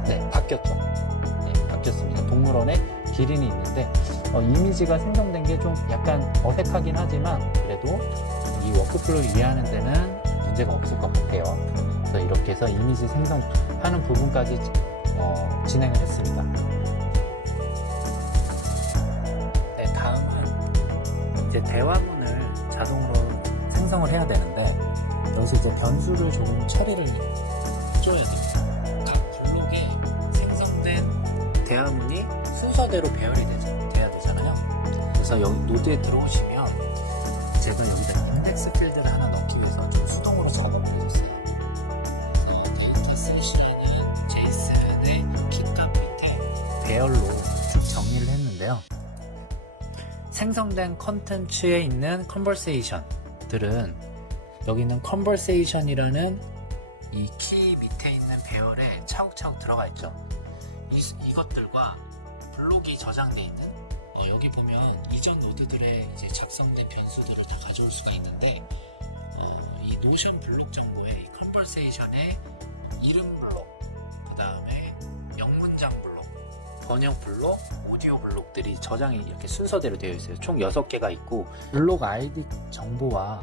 네, 바뀌었죠. 네, 바뀌었습니다. 동물원에 기린이 있는데 이미지가 생성된 게 좀 약간 어색하긴 하지만 그래도 이 워크플로우 이해하는 데는 문제가 없을 것 같아요. 그래서 이렇게 해서 이미지 생성하는 부분까지 진행을 했습니다. 네, 다음은 이제 대화문을 자동으로 생성을 해야 되는데, 여기서 이제 변수를 조금 처리를 줘야 됩니다. 각 블록에 생성된 대화문이 순서대로 배열이 돼야 되잖아요. 그래서 여기 노드에 들어오시면 제가 여기다 인덱스 필드를 하나 넣기 위해서 좀 수동으로 적어보겠어요. 그래서 데이터 셋이라는 제이슨의 키값 밑에 배열로 쭉 정리를 했는데요. 생성된 컨텐츠에 있는 컨버세이션들은 여기 있는 컨버세이션이라는 이 키 밑에 있는 배열에 차곡차곡 들어가 있죠. 이것들과 블록이 저장되어 있는 여기 보면 이전 노드들의 이제 작성된 변수들을 다 가져올 수가 있는데, 이 노션 블록 정보의 컨버세이션의 이름 블록, 그 다음에 영문장 블록, 번역 블록, 오디오 블록들이 저장이 이렇게 순서대로 되어 있어요. 총 6개가 있고, 블록 아이디 정보와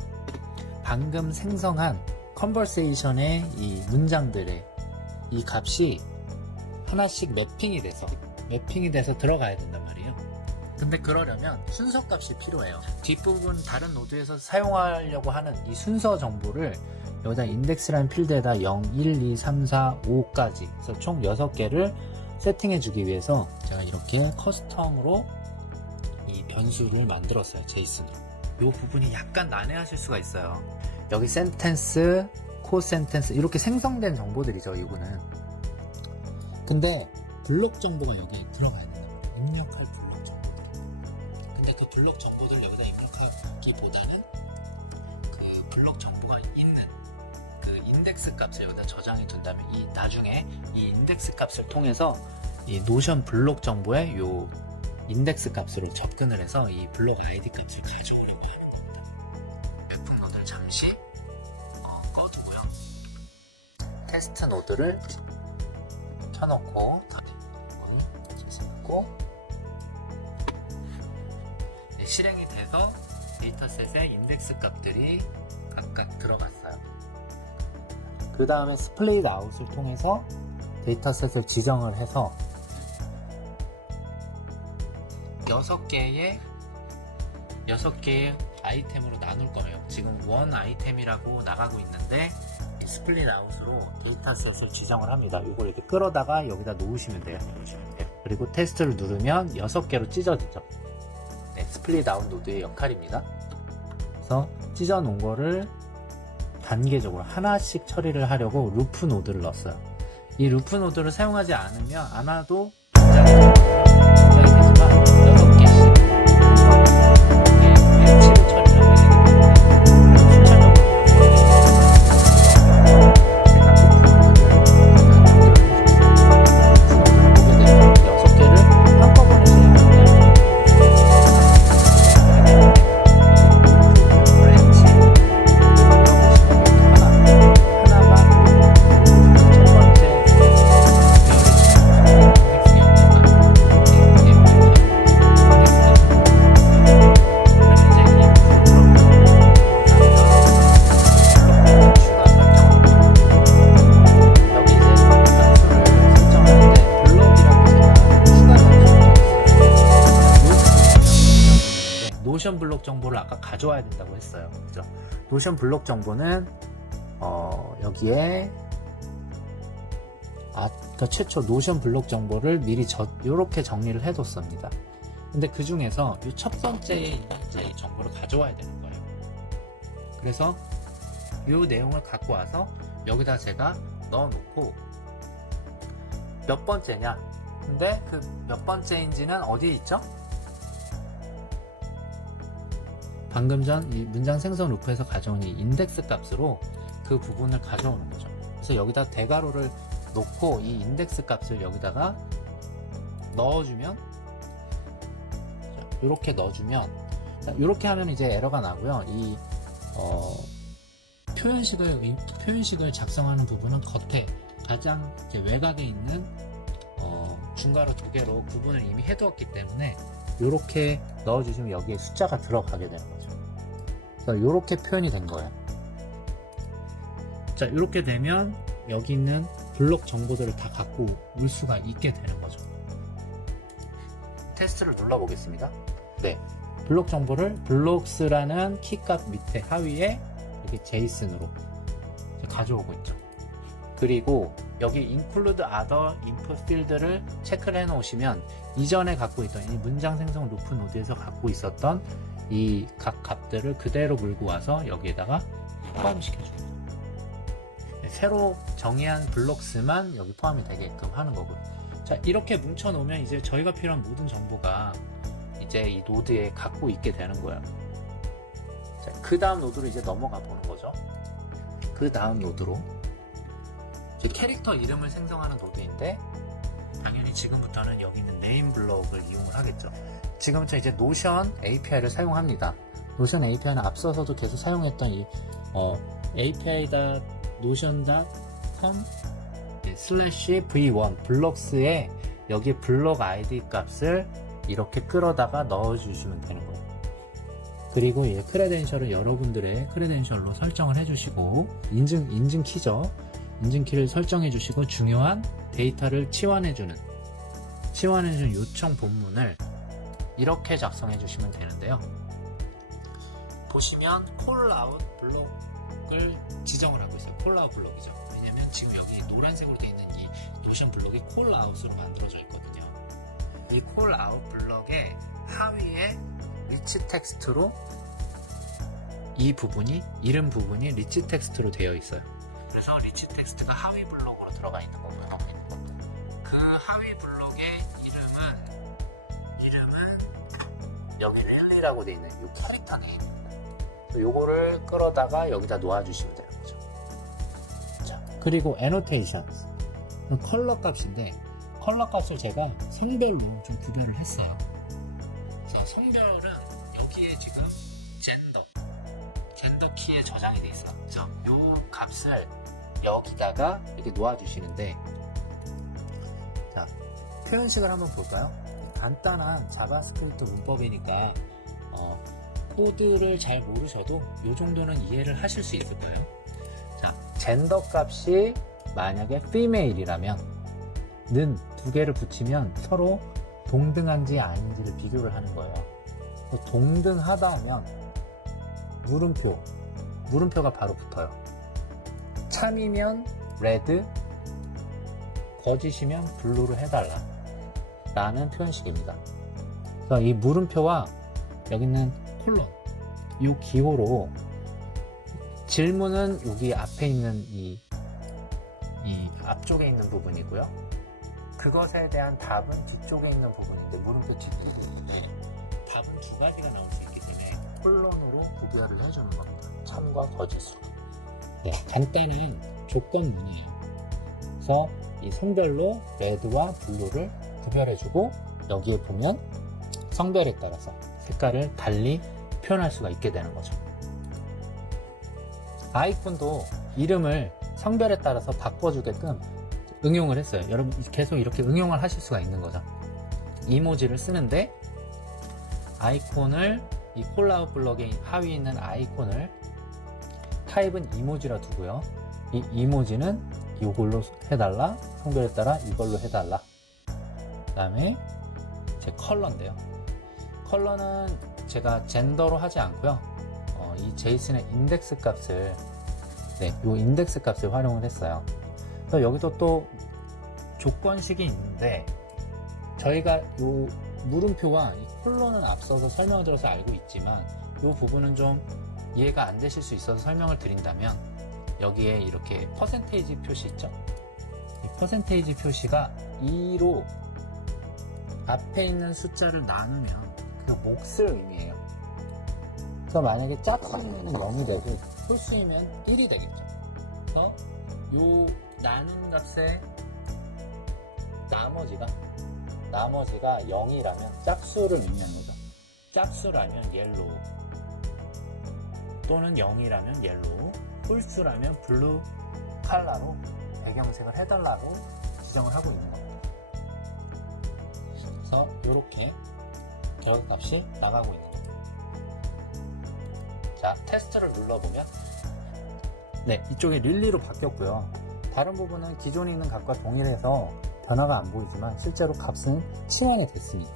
방금 생성한 컨버세이션의 이 문장들의 이 값이 하나씩 매핑이 돼서 들어가야 된단 말이에요. 근데 그러려면 순서 값이 필요해요. 뒷부분 다른 노드에서 사용하려고 하는 이 순서 정보를 여기다 인덱스라는 필드에다 0, 1, 2, 3, 4, 5까지 그래서 총 6개를 세팅해 주기 위해서 제가 이렇게 커스텀으로 이 변수를 만들었어요. 제이슨으로. 이 부분이 약간 난해하실 수가 있어요. 여기 센텐스, 코 센텐스 이렇게 생성된 정보들이죠. 이거는. 근데 블록 정보가 여기 들어가야 된다. 입력할 블록 정보들. 근데 그 블록 정보들 여기다 입력하기보다는 그 블록 정보가 있는 그 인덱스 값을 여기다 저장해 둔다면 나중에 이 인덱스 값을 통해서 이 노션 블록 정보의 요 인덱스 값으로 접근을 해서 이 블록 아이디 값을 가져오려고 하는 겁니다. 백풍 노드를 잠시 꺼두고요. 테스트 노드를 켜놓고 실행이 돼서 데이터셋의 인덱스 값들이 각각 들어갔어요. 그 다음에 스플릿 아웃을 통해서 데이터셋을 지정을 해서 6개의 아이템으로 나눌 거예요. 지금 원 아이템이라고 나가고 있는데 이 스플릿 아웃으로 데이터 셋을 지정을 합니다. 이걸 이렇게 끌어다가 여기다 놓으시면 돼요. 그리고 테스트를 누르면 6개로 찢어지죠. 네, 스플릿 아웃 노드의 역할입니다. 그래서 찢어 놓은 거를 단계적으로 하나씩 처리를 하려고 루프 노드를 넣었어요. 이 루프 노드를 사용하지 않으면 아마도 굉장히 되지만 6개씩 배치를 처리를 하게 되기 때문에 순차적으로 제가 루프 노드를 보게 되면 6개를 한꺼번에 진행합니다. 브랜치 노션 블록 정보를 아까 가져와야 된다고 했어요. 그죠? 노션 블록 정보는 여기에 아까 최초 노션 블록 정보를 미리 이렇게 정리를 해뒀습니다. 근데 그 중에서 이 첫 번째에 이제 정보를 가져와야 되는 거예요. 그래서 이 내용을 갖고 와서 여기다 제가 넣어놓고 몇 번째냐? 근데 그 몇 번째인지는 어디에 있죠? 방금 전 이 문장 생성 루프에서 가져온 이 인덱스 값으로 그 부분을 가져오는 거죠. 그래서 여기다 대괄호를 놓고 이 인덱스 값을 여기다가 넣어주면 이렇게 넣어주면 이렇게 하면 이제 에러가 나고요. 이 표현식을 작성하는 부분은 겉에 가장 이제 외곽에 있는 중괄호 2개로 구분을 이미 해두었기 때문에 이렇게 넣어주시면 여기에 숫자가 들어가게 되는 거죠. 그래서 이렇게 표현이 된 거예요. 자, 이렇게 되면 여기 있는 블록 정보들을 다 갖고 올 수가 있게 되는 거죠. 테스트를 눌러보겠습니다. 네, 블록 정보를 블록스라는 키값 밑에 하위에 이렇게 제이슨으로 가져오고 있죠. 그리고 여기 include other input field를 체크를 해 놓으시면 이전에 갖고 있던 이 문장 생성 루프 노드에서 갖고 있었던 이 각 값들을 그대로 물고 와서 여기에다가 포함시켜 줍니다. 새로 정의한 블록스만 여기 포함이 되게끔 하는 거고요. 자, 이렇게 뭉쳐 놓으면 이제 저희가 필요한 모든 정보가 이제 이 노드에 갖고 있게 되는 거예요. 자, 그 다음 노드로 이제 넘어가 보는 거죠. 그 다음 노드로 캐릭터 이름을 생성하는 노드인데 당연히 지금부터는 여기 있는 네임 블록을 이용을 하겠죠. 지금부터 이제 노션 API를 사용합니다. 노션 API는 앞서서도 계속 사용했던 이 api.notion.com /v1 블록스에 여기 블록 ID 값을 이렇게 끌어다가 넣어주시면 되는 거예요. 그리고 이 크레덴셜을 여러분들의 크레덴셜로 설정을 해주시고 인증 키죠. 인증 키를 설정해 주시고 중요한 데이터를 치환해주는 요청 본문을 이렇게 작성해 주시면 되는데요. 보시면 콜아웃 블록을 지정을 하고 있어요. 콜아웃 블록이죠. 왜냐면 지금 여기 노란색으로 되어 있는 이 노션 블록이 콜아웃으로 만들어져 있거든요. 이 콜아웃 블록의 하위에 리치 텍스트로 이 부분이 이름 부분이 리치 텍스트로 되어 있어요. 그래서 리치 텍스트가 하위 블록으로 들어가 있는 거고요. 그 하위 블록의 이름은 여기 릴리라고 되어 있는 이 캐릭터네. 요거를 끌어다가 여기다 놓아주시면 되는 거죠. 자, 그리고 annotation 컬러 값인데 컬러 값을 제가 성별로 좀 구별을 했어요. 그래서 성별은 여기에 지금 젠더 키에 저장이 돼 있어요. 그래서 요 값을 여기다가 이렇게 놓아주시는데, 자, 표현식을 한번 볼까요? 간단한 자바스크립트 문법이니까 코드를 잘 모르셔도 이 정도는 이해를 하실 수 있을 거예요. 자, 젠더 값이 만약에 female이라면 는 두 개를 붙이면 서로 동등한지 아닌지를 비교를 하는 거예요. 동등하다 하면 물음표가 바로 붙어요. 참이면 레드, 거짓이면 블루로 해달라 라는 표현식입니다. 그래서 이 물음표와 여기 있는 콜론, 이 기호로 질문은 여기 앞에 있는 이 앞쪽에 있는 부분이고요. 그것에 대한 답은 뒤쪽에 있는 부분인데, 물음표 뒷부분인데 답은 두 가지가 나올 수 있기 때문에 콜론으로 구별을 해주는 겁니다. 참과 거짓으로. 네, 간단한 조건문이에요. 그래서 이 성별로 레드와 블루를 구별해주고, 여기에 보면 성별에 따라서 색깔을 달리 표현할 수가 있게 되는 거죠. 아이콘도 이름을 성별에 따라서 바꿔주게끔 응용을 했어요. 여러분 계속 이렇게 응용을 하실 수가 있는 거죠. 이모지를 쓰는데 아이콘을 이 콜라웃 블럭의 하위에 있는 아이콘을 타입은 이모지라 두고요. 이 이모지는 이걸로 해달라, 성별에 따라 이걸로 해달라. 그 다음에 제 컬러인데요. 컬러는 제가 젠더로 하지 않고요. 이 제이슨의 인덱스 값을, 이 인덱스 값을 활용을 했어요. 그래서 여기서 또 조건식이 있는데, 저희가 이 물음표와 이 콜론은 앞서서 설명을 들어서 알고 있지만 이 부분은 좀 이해가 안 되실 수 있어서 설명을 드린다면, 여기에 이렇게 퍼센테이지 표시 있죠? 이 퍼센테이지 표시가 2로 앞에 있는 숫자를 나누면 그 몫을 의미해요. 그래서 만약에 짝수이면 0이 되고 홀수이면 1이 되겠죠. 그래서 요 나눈 값의 나머지가 0이라면 짝수를 의미하는 거죠. 짝수라면 옐로우, 또는 0이라면 옐로우, 홀수라면 블루 컬러로 배경색을 해달라고 지정을 하고 있는 겁니다. 그래서 이렇게 결과값이 나가고 있는 겁니다. 자, 테스트를 눌러보면 이쪽에 릴리로 바뀌었고요. 다른 부분은 기존에 있는 값과 동일해서 변화가 안 보이지만 실제로 값은 치환이 됐습니다.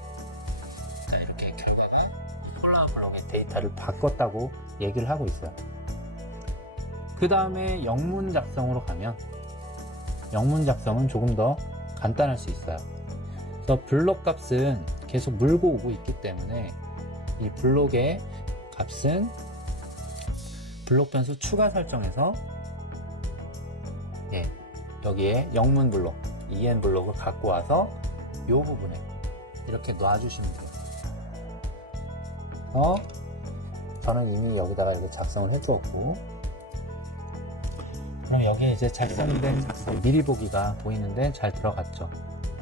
자, 이렇게 결과가 콜라우 블럭의 데이터를 바꿨다고 얘기를 하고 있어요. 그 다음에 영문 작성으로 가면, 영문 작성은 조금 더 간단할 수 있어요. 그래서 블록 값은 계속 물고 오고 있기 때문에 이 블록의 값은 블록 변수 추가 설정해서 여기에 영문 블록, en 블록을 갖고 와서 이 부분에 이렇게 놔주시면 돼요. 저는 이미 여기다가 이렇게 작성을 해주었고, 그럼 여기에 이제 작성된 미리 보기가 보이는데 잘 들어갔죠.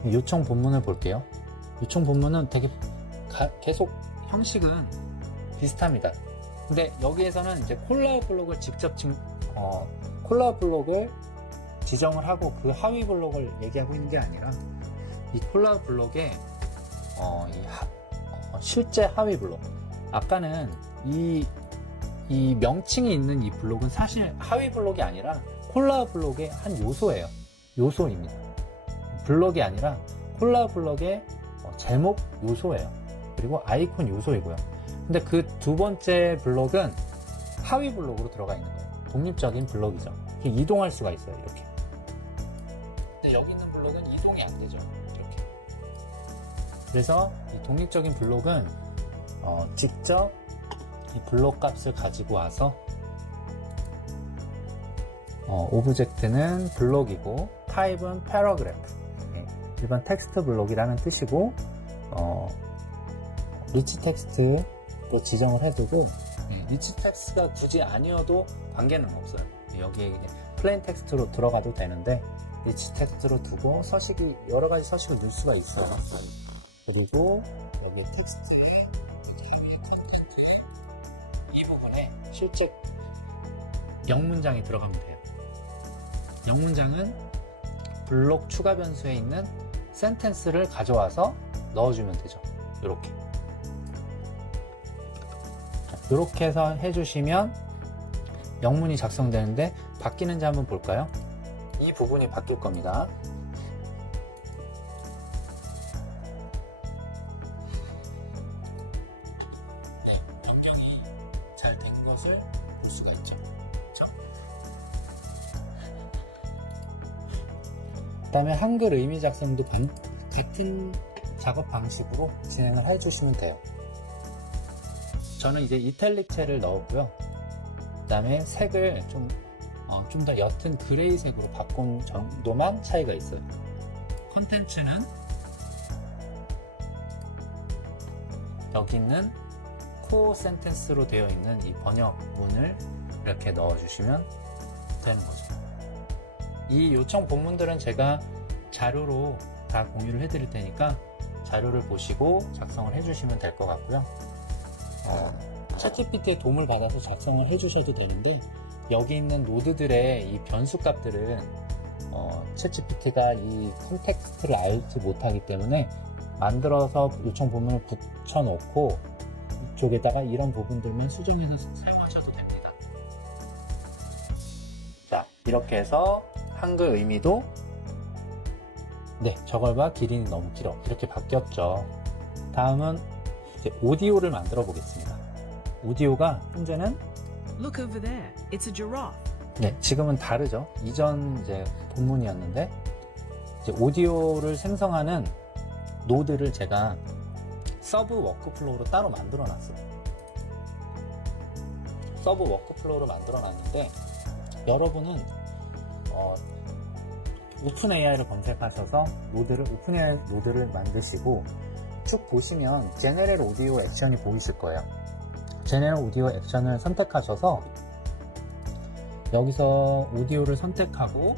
요청 본문을 볼게요. 요청 본문은 되게 계속 형식은 비슷합니다. 근데 여기에서는 이제 콜라우 블록을 직접 콜라우 블록을 지정을 하고 그 하위 블록을 얘기하고 있는 게 아니라, 이 콜라우 블록의 실제 하위 블록, 아까는 이 명칭이 있는 이 블록은 사실 하위 블록이 아니라 콜라우 블록의 한 요소예요. 요소입니다. 블록이 아니라 콜라우 블록의 제목 요소예요. 그리고 아이콘 요소이고요. 근데 그 두 번째 블록은 하위 블록으로 들어가 있는 거예요. 독립적인 블록이죠. 이동할 수가 있어요. 이렇게. 근데 여기 있는 블록은 이동이 안 되죠. 이렇게. 그래서 이 독립적인 블록은 직접 이 블록 값을 가지고 와서 오브젝트는 블록이고 타입은 패러그래프, 일반 텍스트 블록이라는 뜻이고, 리치 텍스트로 지정을 해두고, 리치 텍스트가 굳이 아니어도 관계는 없어요. 여기에 플레인 텍스트로 들어가도 되는데 리치 텍스트로 두고 여러 가지 서식을 넣을 수가 있어요. 그리고 여기 텍스트 이 부분에 실제 영문장이 들어가면 돼요. 영문장은 블록 추가 변수에 있는 센텐스를 가져와서 넣어주면 되죠. 이렇게 해서 해주시면 영문이 작성되는데 바뀌는지 한번 볼까요? 이 부분이 바뀔 겁니다. 변경이 잘 된 것을 그 다음에 한글 의미 작성도 같은 작업 방식으로 진행을 해주시면 돼요. 저는 이제 이탈릭체를 넣었고요. 그 다음에 색을 좀 더 옅은 그레이 색으로 바꾼 정도만 차이가 있어요. 콘텐츠는 여기 있는 코어 센텐스로 되어 있는 이 번역문을 이렇게 넣어주시면 되는 거죠. 이 요청 본문들은 제가 자료로 다 공유를 해드릴 테니까 자료를 보시고 작성을 해주시면 될 것 같고요. 챗GPT의 도움을 받아서 작성을 해주셔도 되는데, 여기 있는 노드들의 이 변수 값들은 챗GPT가 이 컨텍스트를 알지 못하기 때문에 만들어서 요청 본문을 붙여놓고 이쪽에다가 이런 부분들만 수정해서 사용하셔도 됩니다. 자, 이렇게 해서 한글 의미도 저걸과 길이는 너무 길어 이렇게 바뀌었죠. 다음은 이제 오디오를 만들어 보겠습니다. 오디오가 현재는 Look over there. It's a giraffe. 지금은 다르죠. 이전 이제 본문이었는데 이제 오디오를 생성하는 노드를 제가 서브 워크플로우로 따로 만들어 놨어요. 서브 워크플로우로 만들어 놨는데, 여러분은 오픈AI를 검색하셔서 오픈AI 노드를 만드시고 쭉 보시면 제너럴 오디오 액션이 보이실 거예요. 제너럴 오디오 액션을 선택하셔서 여기서 오디오를 선택하고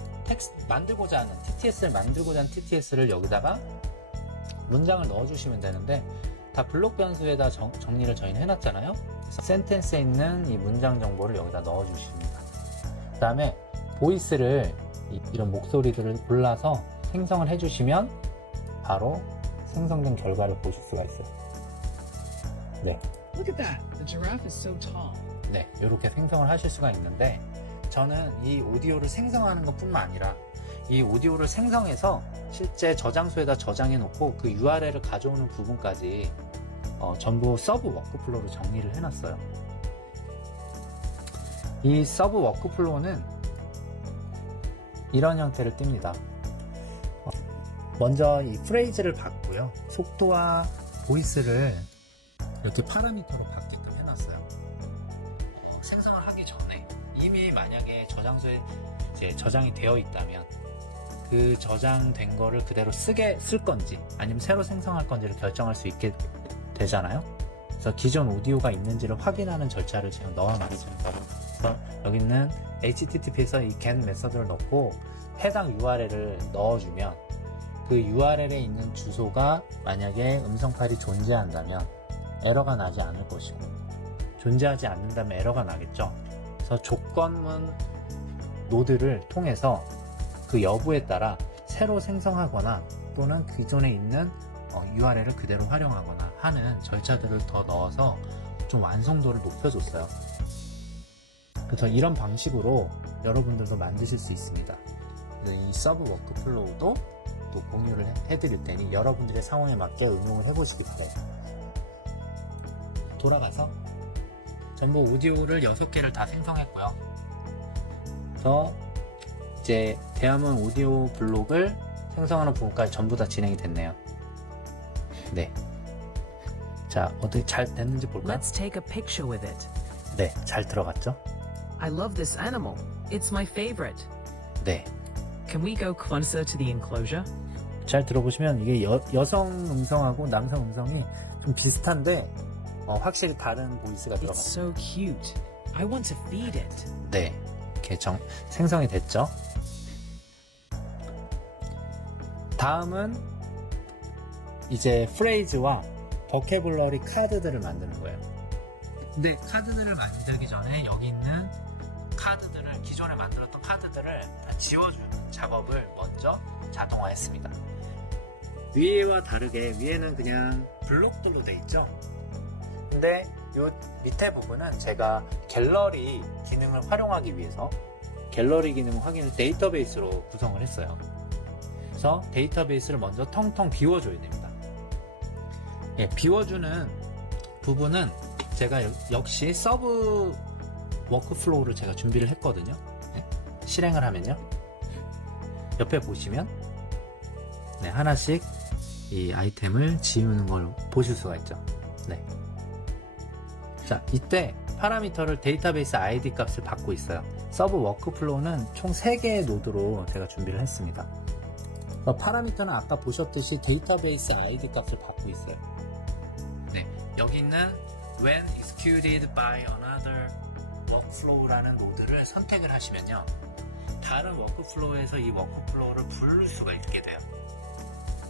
만들고자 하는 TTS를 여기다가 문장을 넣어주시면 되는데, 다 블록 변수에다 정리를 저희는 해놨잖아요. 그래서 센텐스에 있는 이 문장 정보를 여기다 넣어주십니다. 그 다음에 보이스를 이런 목소리들을 골라서 생성을 해주시면 바로 생성된 결과를 보실 수가 있어요. Look at that. The giraffe is so tall. 이렇게 생성을 하실 수가 있는데, 저는 이 오디오를 생성하는 것 뿐만 아니라 이 오디오를 생성해서 실제 저장소에다 저장해 놓고 그 URL을 가져오는 부분까지 전부 서브 워크플로우로 정리를 해놨어요. 이 서브 워크플로우는 이런 형태를 띱니다. 먼저 이 프레이즈를 받고요. 속도와 보이스를 이렇게 파라미터로 받게끔 해놨어요. 생성을 하기 전에 이미 만약에 저장소에 이제 저장이 되어 있다면 그 저장된 거를 그대로 쓸 건지 아니면 새로 생성할 건지를 결정할 수 있게 되잖아요. 그래서 기존 오디오가 있는지를 확인하는 절차를 지금 넣어놨어요. 그래서 여기 있는 HTTP에서 이 get 메서드를 넣고 해당 URL을 넣어주면 그 URL에 있는 주소가 만약에 음성 파일이 존재한다면 에러가 나지 않을 것이고, 존재하지 않는다면 에러가 나겠죠. 그래서 조건문 노드를 통해서 그 여부에 따라 새로 생성하거나 또는 기존에 있는 URL을 그대로 활용하거나 하는 절차들을 더 넣어서 좀 완성도를 높여줬어요. 그래서 이런 방식으로 여러분들도 만드실 수 있습니다. 이 서브 워크플로우도 또 공유를 해드릴 테니 여러분들의 상황에 맞게 응용을 해보시기 바랍니다. 돌아가서 전부 오디오를 6개를 다 생성했고요. 그래서 이제 대화문 오디오 블록을 생성하는 부분까지 전부 다 진행이 됐네요. 자, 어떻게 잘 됐는지 볼까요? Let's take a picture with it. 잘 들어갔죠? I love this animal. It's my favorite. Can we go closer to the enclosure? 잘 들어보시면 이게 여성 음성하고 남성 음성이 좀 비슷한데 확실히 다른 보이스가 It's 들어갔어요. so cute. I want to feed it. 이렇게 생성이 됐죠. 다음은 이제 프레이즈와 버케블러리 카드들을 만드는 거예요. 근데 카드들을 만들기 전에 여기 있는 카드들을, 기존에 만들었던 카드들을 다 지워주는 작업을 먼저 자동화했습니다. 위에와 다르게 위에는 그냥 블록들로 돼 있죠. 근데 이 밑에 부분은 제가 갤러리 기능을 활용하기 위해서 갤러리 기능 확인을 데이터베이스로 구성을 했어요. 그래서 데이터베이스를 먼저 텅텅 비워줘야 됩니다. 비워주는 부분은 제가 역시 서브 워크플로우를 제가 준비를 했거든요. 실행을 하면요. 옆에 보시면 네, 하나씩 이 아이템을 지우는 걸 보실 수가 있죠. 네. 자, 이때 파라미터를 데이터베이스 ID 값을 받고 있어요. 서브 워크플로우는 총 3개의 노드로 제가 준비를 했습니다. 파라미터는 아까 보셨듯이 데이터베이스 ID 값을 받고 있어요. 네, 여기 있는 when executed by another workflow라는 노드를 선택을 하시면요, 다른 워크플로우에서 이 워크플로우를 부를 수가 있게 돼요.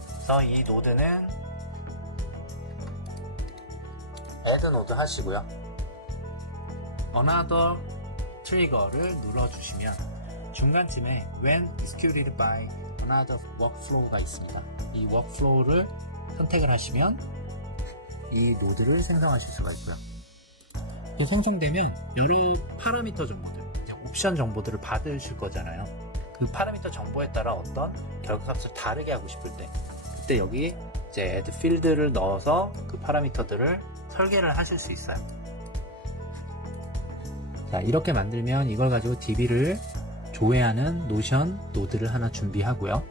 그래서 이 노드는 add 노드 하시고요, another 트리거를 눌러주시면 중간쯤에 when executed by another workflow가 있습니다. 이 workflow를 선택을 하시면 이 노드를 생성하실 수가 있고요. 생성되면 여러 파라미터 정보들, 옵션 정보들을 받으실 거잖아요. 그 파라미터 정보에 따라 어떤 결과값을 다르게 하고 싶을 때, 그때 여기 이제 add field를 넣어서 그 파라미터들을 설계를 하실 수 있어요. 자, 이렇게 만들면 이걸 가지고 DB를 조회하는 노션 노드를 하나 준비하고요.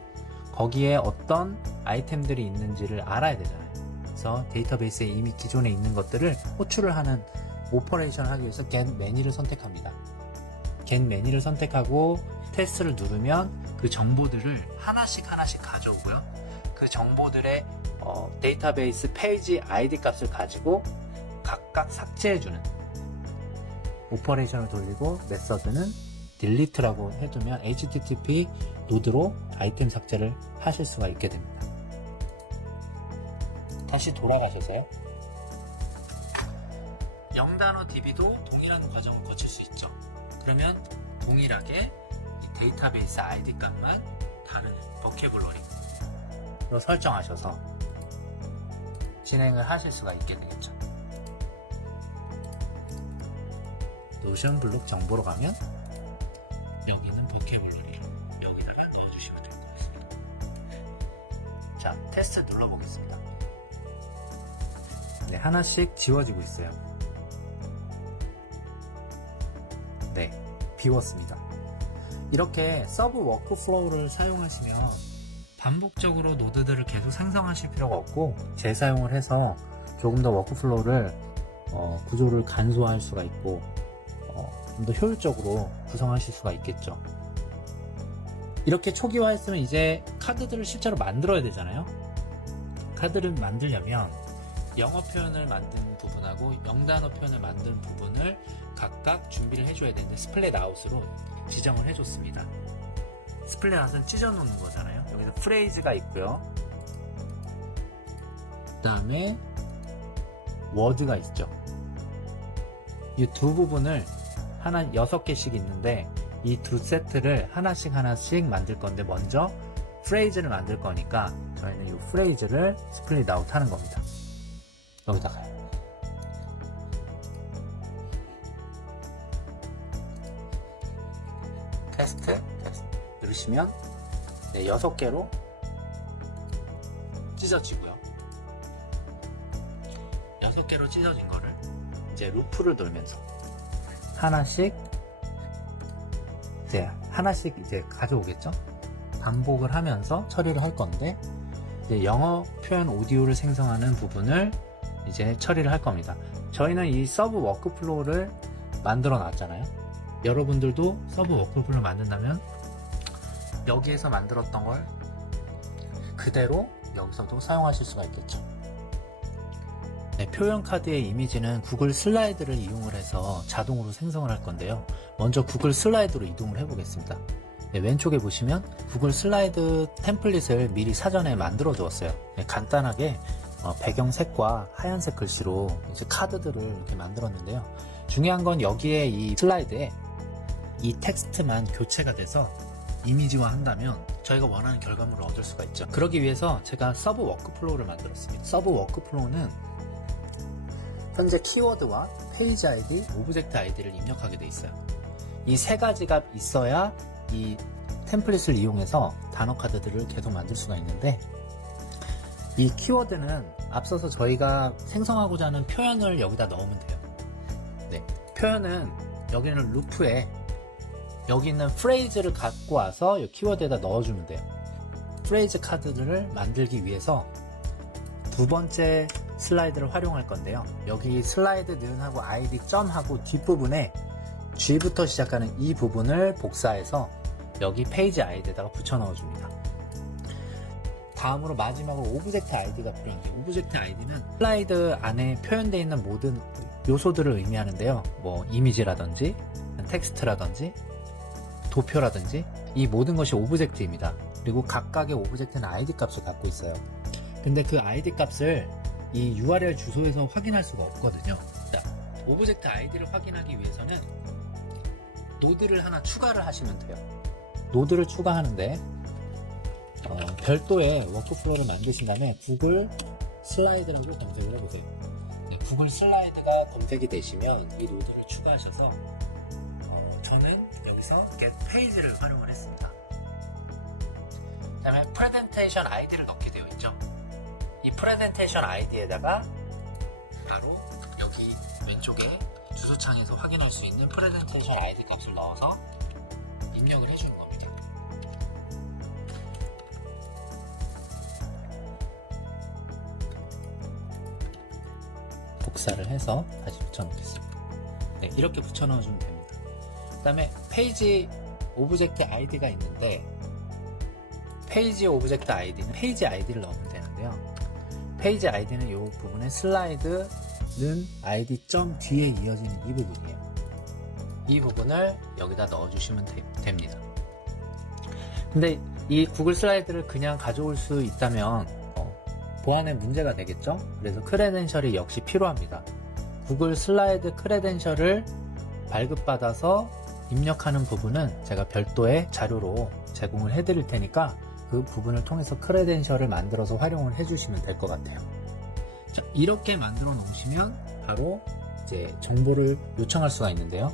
거기에 어떤 아이템들이 있는지를 알아야 되잖아요. 그래서 데이터베이스에 이미 기존에 있는 것들을 호출을 하는 오퍼레이션을 하기 위해서 get many를 선택합니다. get many를 선택하고 테스트를 누르면 그 정보들을 하나씩 가져오고요. 그 정보들의 데이터베이스 페이지 ID 값을 가지고 각각 삭제해주는 오퍼레이션을 돌리고, 메서드는 delete라고 해두면 HTTP 노드로 아이템 삭제를 하실 수가 있게 됩니다. 다시 돌아가셔서요, 0단어 DB도 동일한 과정을 거칠 수 있죠. 그러면 동일하게 이 데이터베이스 ID 값만 다른 버케블러리로 설정하셔서 진행을 하실 수가 있게 되겠죠. 노션 블록 정보로 가면 여기는 버케블러리를 여기다가 넣어주시면 될 것 같습니다. 자, 테스트 눌러보겠습니다. 네, 하나씩 지워지고 있어요. 네, 비웠습니다. 이렇게 서브 워크플로우를 사용하시면 반복적으로 노드들을 계속 생성하실 필요가 없고, 재사용을 해서 조금 더 워크플로우를 구조를 간소화할 수가 있고 좀 더 효율적으로 구성하실 수가 있겠죠. 이렇게 초기화했으면 이제 카드들을 실제로 만들어야 되잖아요. 카드를 만들려면 영어 표현을 만든 부분하고 0단어 표현을 만든 부분을 각각 준비를 해줘야 되는데, 스플릿 아웃으로 지정을 해줬습니다. 스플릿 아웃은 찢어 놓는 거잖아요. 여기서 프레이즈가 있고요, 그 다음에 워드가 있죠. 이 두 부분을 하나 6개씩 있는데, 이 두 세트를 하나씩 만들 건데, 먼저 프레이즈를 만들 거니까 저희는 이 프레이즈를 스플릿 아웃 하는 겁니다. 여기다가요. 테스트 누르시면 6개로 찢어지고요. 6개로 찢어진 거를 이제 루프를 돌면서 하나씩 이제 가져오겠죠. 반복을 하면서 처리를 할 건데, 이제 영어 표현 오디오를 생성하는 부분을 이제 처리를 할 겁니다. 저희는 이 서브 워크플로우를 만들어 놨잖아요. 여러분들도 서브 워크플로우를 만든다면 여기에서 만들었던 걸 그대로 여기서도 사용하실 수가 있겠죠. 네, 표현 카드의 이미지는 구글 슬라이드를 이용을 해서 자동으로 생성을 할 건데요. 먼저 구글 슬라이드로 이동을 해보겠습니다. 네, 왼쪽에 보시면 구글 슬라이드 템플릿을 미리 사전에 만들어 두었어요. 네, 간단하게 배경색과 하얀색 글씨로 이제 카드들을 이렇게 만들었는데요. 중요한 건 여기에 이 슬라이드에 이 텍스트만 교체가 돼서 이미지화 한다면 저희가 원하는 결과물을 얻을 수가 있죠. 그러기 위해서 제가 서브 워크플로우를 만들었습니다. 서브 워크플로우는 현재 키워드와 페이지 아이디, 오브젝트 아이디를 입력하게 돼 있어요. 이 세 가지가 있어야 이 템플릿을 이용해서 단어 카드들을 계속 만들 수가 있는데, 이 키워드는 앞서서 저희가 생성하고자 하는 표현을 여기다 넣으면 돼요. 네, 표현은 여기는 루프에 여기 있는 프레이즈를 갖고 와서 이 키워드에다 넣어주면 돼요. 프레이즈 카드들을 만들기 위해서 두 번째 슬라이드를 활용할 건데요. 여기 슬라이드 는하고 id 점하고 뒷부분에 G부터 시작하는 이 부분을 복사해서 여기 페이지 아이디에다가 붙여 넣어줍니다. 다음으로 마지막으로 오브젝트 아이디가 필요한데, 오브젝트 아이디는 슬라이드 안에 표현되어 있는 모든 요소들을 의미하는데요. 뭐 이미지라든지 텍스트라든지 도표라든지 이 모든 것이 오브젝트입니다. 그리고 각각의 오브젝트는 아이디 값을 갖고 있어요. 근데 그 아이디 값을 이 URL 주소에서 확인할 수가 없거든요. 자, 오브젝트 아이디를 확인하기 위해서는 노드를 하나 추가를 하시면 돼요. 노드를 추가하는데 별도의 워크플로우를 만드신 다음에 구글 슬라이드라고 검색을 해보세요. 네, 구글 슬라이드가 검색이 되시면 이 노드를 추가하셔서 저는 여기서 get page를 활용을 했습니다. 그 다음에 presentation id를 넣게 되어 있죠. 이 presentation id에다가 바로 여기 왼쪽에 주소창에서 확인할 수 있는 presentation id 값을 넣어서 입력을 해주는 겁니다. 복사를 해서 다시 붙여놓겠습니다. 네, 이렇게 붙여넣어주면 됩니다. 그 다음에 페이지 오브젝트 아이디가 있는데, 페이지 오브젝트 아이디는 페이지 아이디를 넣으면 되는데요. 페이지 아이디는 이 부분에 슬라이드는 아이디 점 뒤에 이어지는 이 부분이에요. 이 부분을 여기다 넣어주시면 됩니다. 근데 이 구글 슬라이드를 그냥 가져올 수 있다면 보안에 문제가 되겠죠? 그래서 크레덴셜이 역시 필요합니다. 구글 슬라이드 크레덴셜을 발급받아서 입력하는 부분은 제가 별도의 자료로 제공을 해드릴 테니까 그 부분을 통해서 크레덴셜을 만들어서 활용을 해주시면 될 것 같아요. 자, 이렇게 만들어 놓으시면 바로 이제 정보를 요청할 수가 있는데요.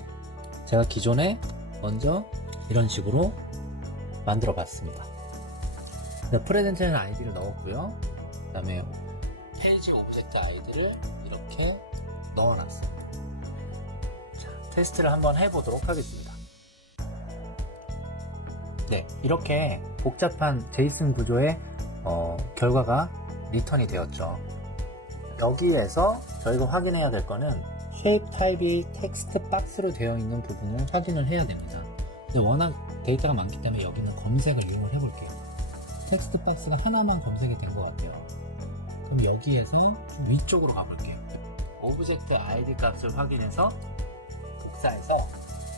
제가 기존에 먼저 이런 식으로 만들어 봤습니다. 프레젠테이션 아이디를 넣었고요. 그 다음에 페이지 오브젝트 아이디를 이렇게 넣어놨어요. 자, 테스트를 한번 해보도록 하겠습니다. 네, 이렇게 복잡한 제이슨 구조의 결과가 리턴이 되었죠. 여기에서 저희가 확인해야 될 거는 쉐입 타입이 텍스트 박스로 되어 있는 부분을 확인을 해야 됩니다. 근데 워낙 데이터가 많기 때문에 여기는 검색을 이용을 해볼게요. 텍스트 박스가 하나만 검색이 된 것 같아요. 그럼 여기에서 좀 위쪽으로 가볼게요. 오브젝트 아이디 값을 확인해서 복사해서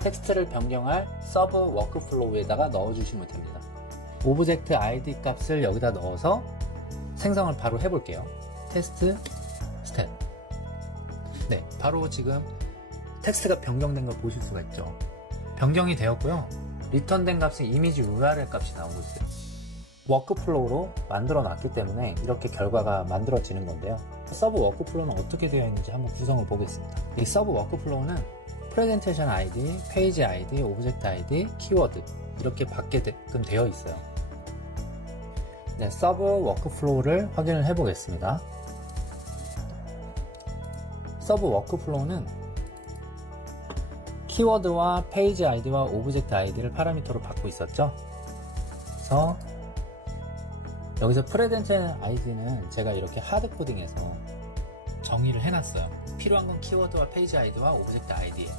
텍스트를 변경할 서브 워크플로우에다가 넣어주시면 됩니다. 오브젝트 아이디 값을 여기다 넣어서 생성을 바로 해볼게요. 테스트 스텝. 네, 바로 지금 텍스트가 변경된 걸 보실 수가 있죠. 변경이 되었고요. 리턴된 값은 이미지 URL 값이 나오고 있어요. 워크플로우로 만들어 놨기 때문에 이렇게 결과가 만들어지는 건데요. 서브 워크플로우는 어떻게 되어 있는지 한번 구성을 보겠습니다. 이 서브 워크플로우는 프레젠테이션 아이디, 페이지 아이디, 오브젝트 아이디, 키워드 이렇게 받게끔 되어 있어요. 네, 서브 워크플로우를 확인을 해보겠습니다. 서브 워크플로우는 키워드와 페이지 아이디와 오브젝트 아이디를 파라미터로 받고 있었죠. 그래서 여기서 프레젠테이션 아이디는 제가 이렇게 하드코딩해서 정의를 해놨어요. 필요한 건 키워드와 페이지 아이디와 오브젝트 아이디예요.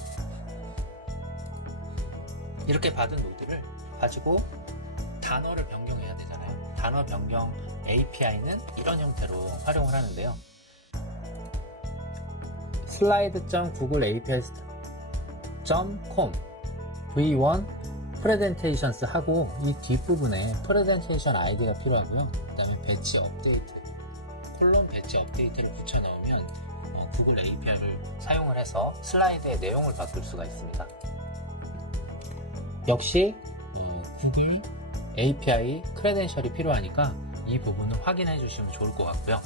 이렇게 받은 노드를 가지고 단어를 변경해야 되잖아요. 단어 변경 API는 이런 형태로 활용을 하는데요. slide.googleapi.com v1 presentations 하고 이 뒷부분에 presentation id가 필요하고요. 그 다음에 배치 업데이트 콜론 배치 업데이트를 붙여 넣으면 구글 API를 사용을 해서 슬라이드의 내용을 바꿀 수가 있습니다. 역시 구글 API 크레덴셜이 필요하니까 이 부분을 확인해 주시면 좋을 것 같고요.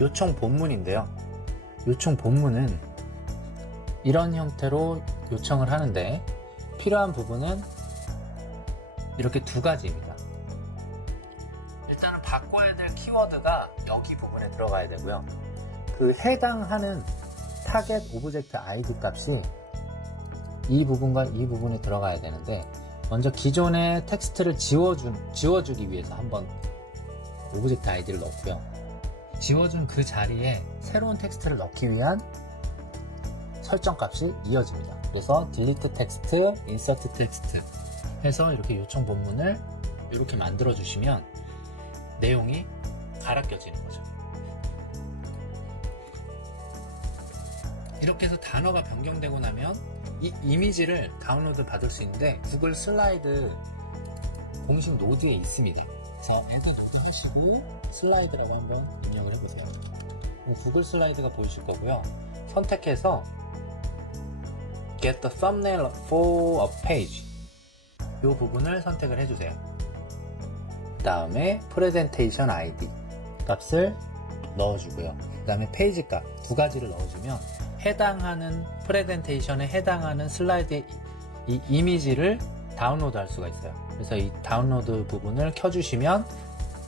요청 본문인데요. 요청 본문은 이런 형태로 요청을 하는데 필요한 부분은 이렇게 두 가지입니다. 일단은 바꿔야 될 키워드가 여기 부분에 들어가야 되고요. 그 해당하는 타겟 오브젝트 아이디 값이 이 부분과 이 부분이 들어가야 되는데 먼저 기존의 텍스트를 지워주기 위해서 한번 오브젝트 아이디를 넣고요. 지워준 그 자리에 새로운 텍스트를 넣기 위한 설정 값이 이어집니다. 그래서 delete text, insert text 해서 이렇게 요청 본문을 이렇게 만들어 주시면 내용이 갈아 껴지는 거죠. 이렇게 해서 단어가 변경되고 나면 이 이미지를 다운로드 받을 수 있는데 구글 슬라이드 공식 노드에 있습니다. 그래서 애드 노드 하시고 슬라이드라고 한번 입력을 해보세요. 구글 슬라이드가 보이실 거고요. 선택해서 Get the thumbnail for a page 이 부분을 선택을 해주세요. 그 다음에 Presentation ID 값을 넣어주고요. 그 다음에 페이지 값 두 가지를 넣어주면 해당하는 프레젠테이션에 해당하는 슬라이드의 이 이미지를 다운로드 할 수가 있어요. 그래서 이 다운로드 부분을 켜주시면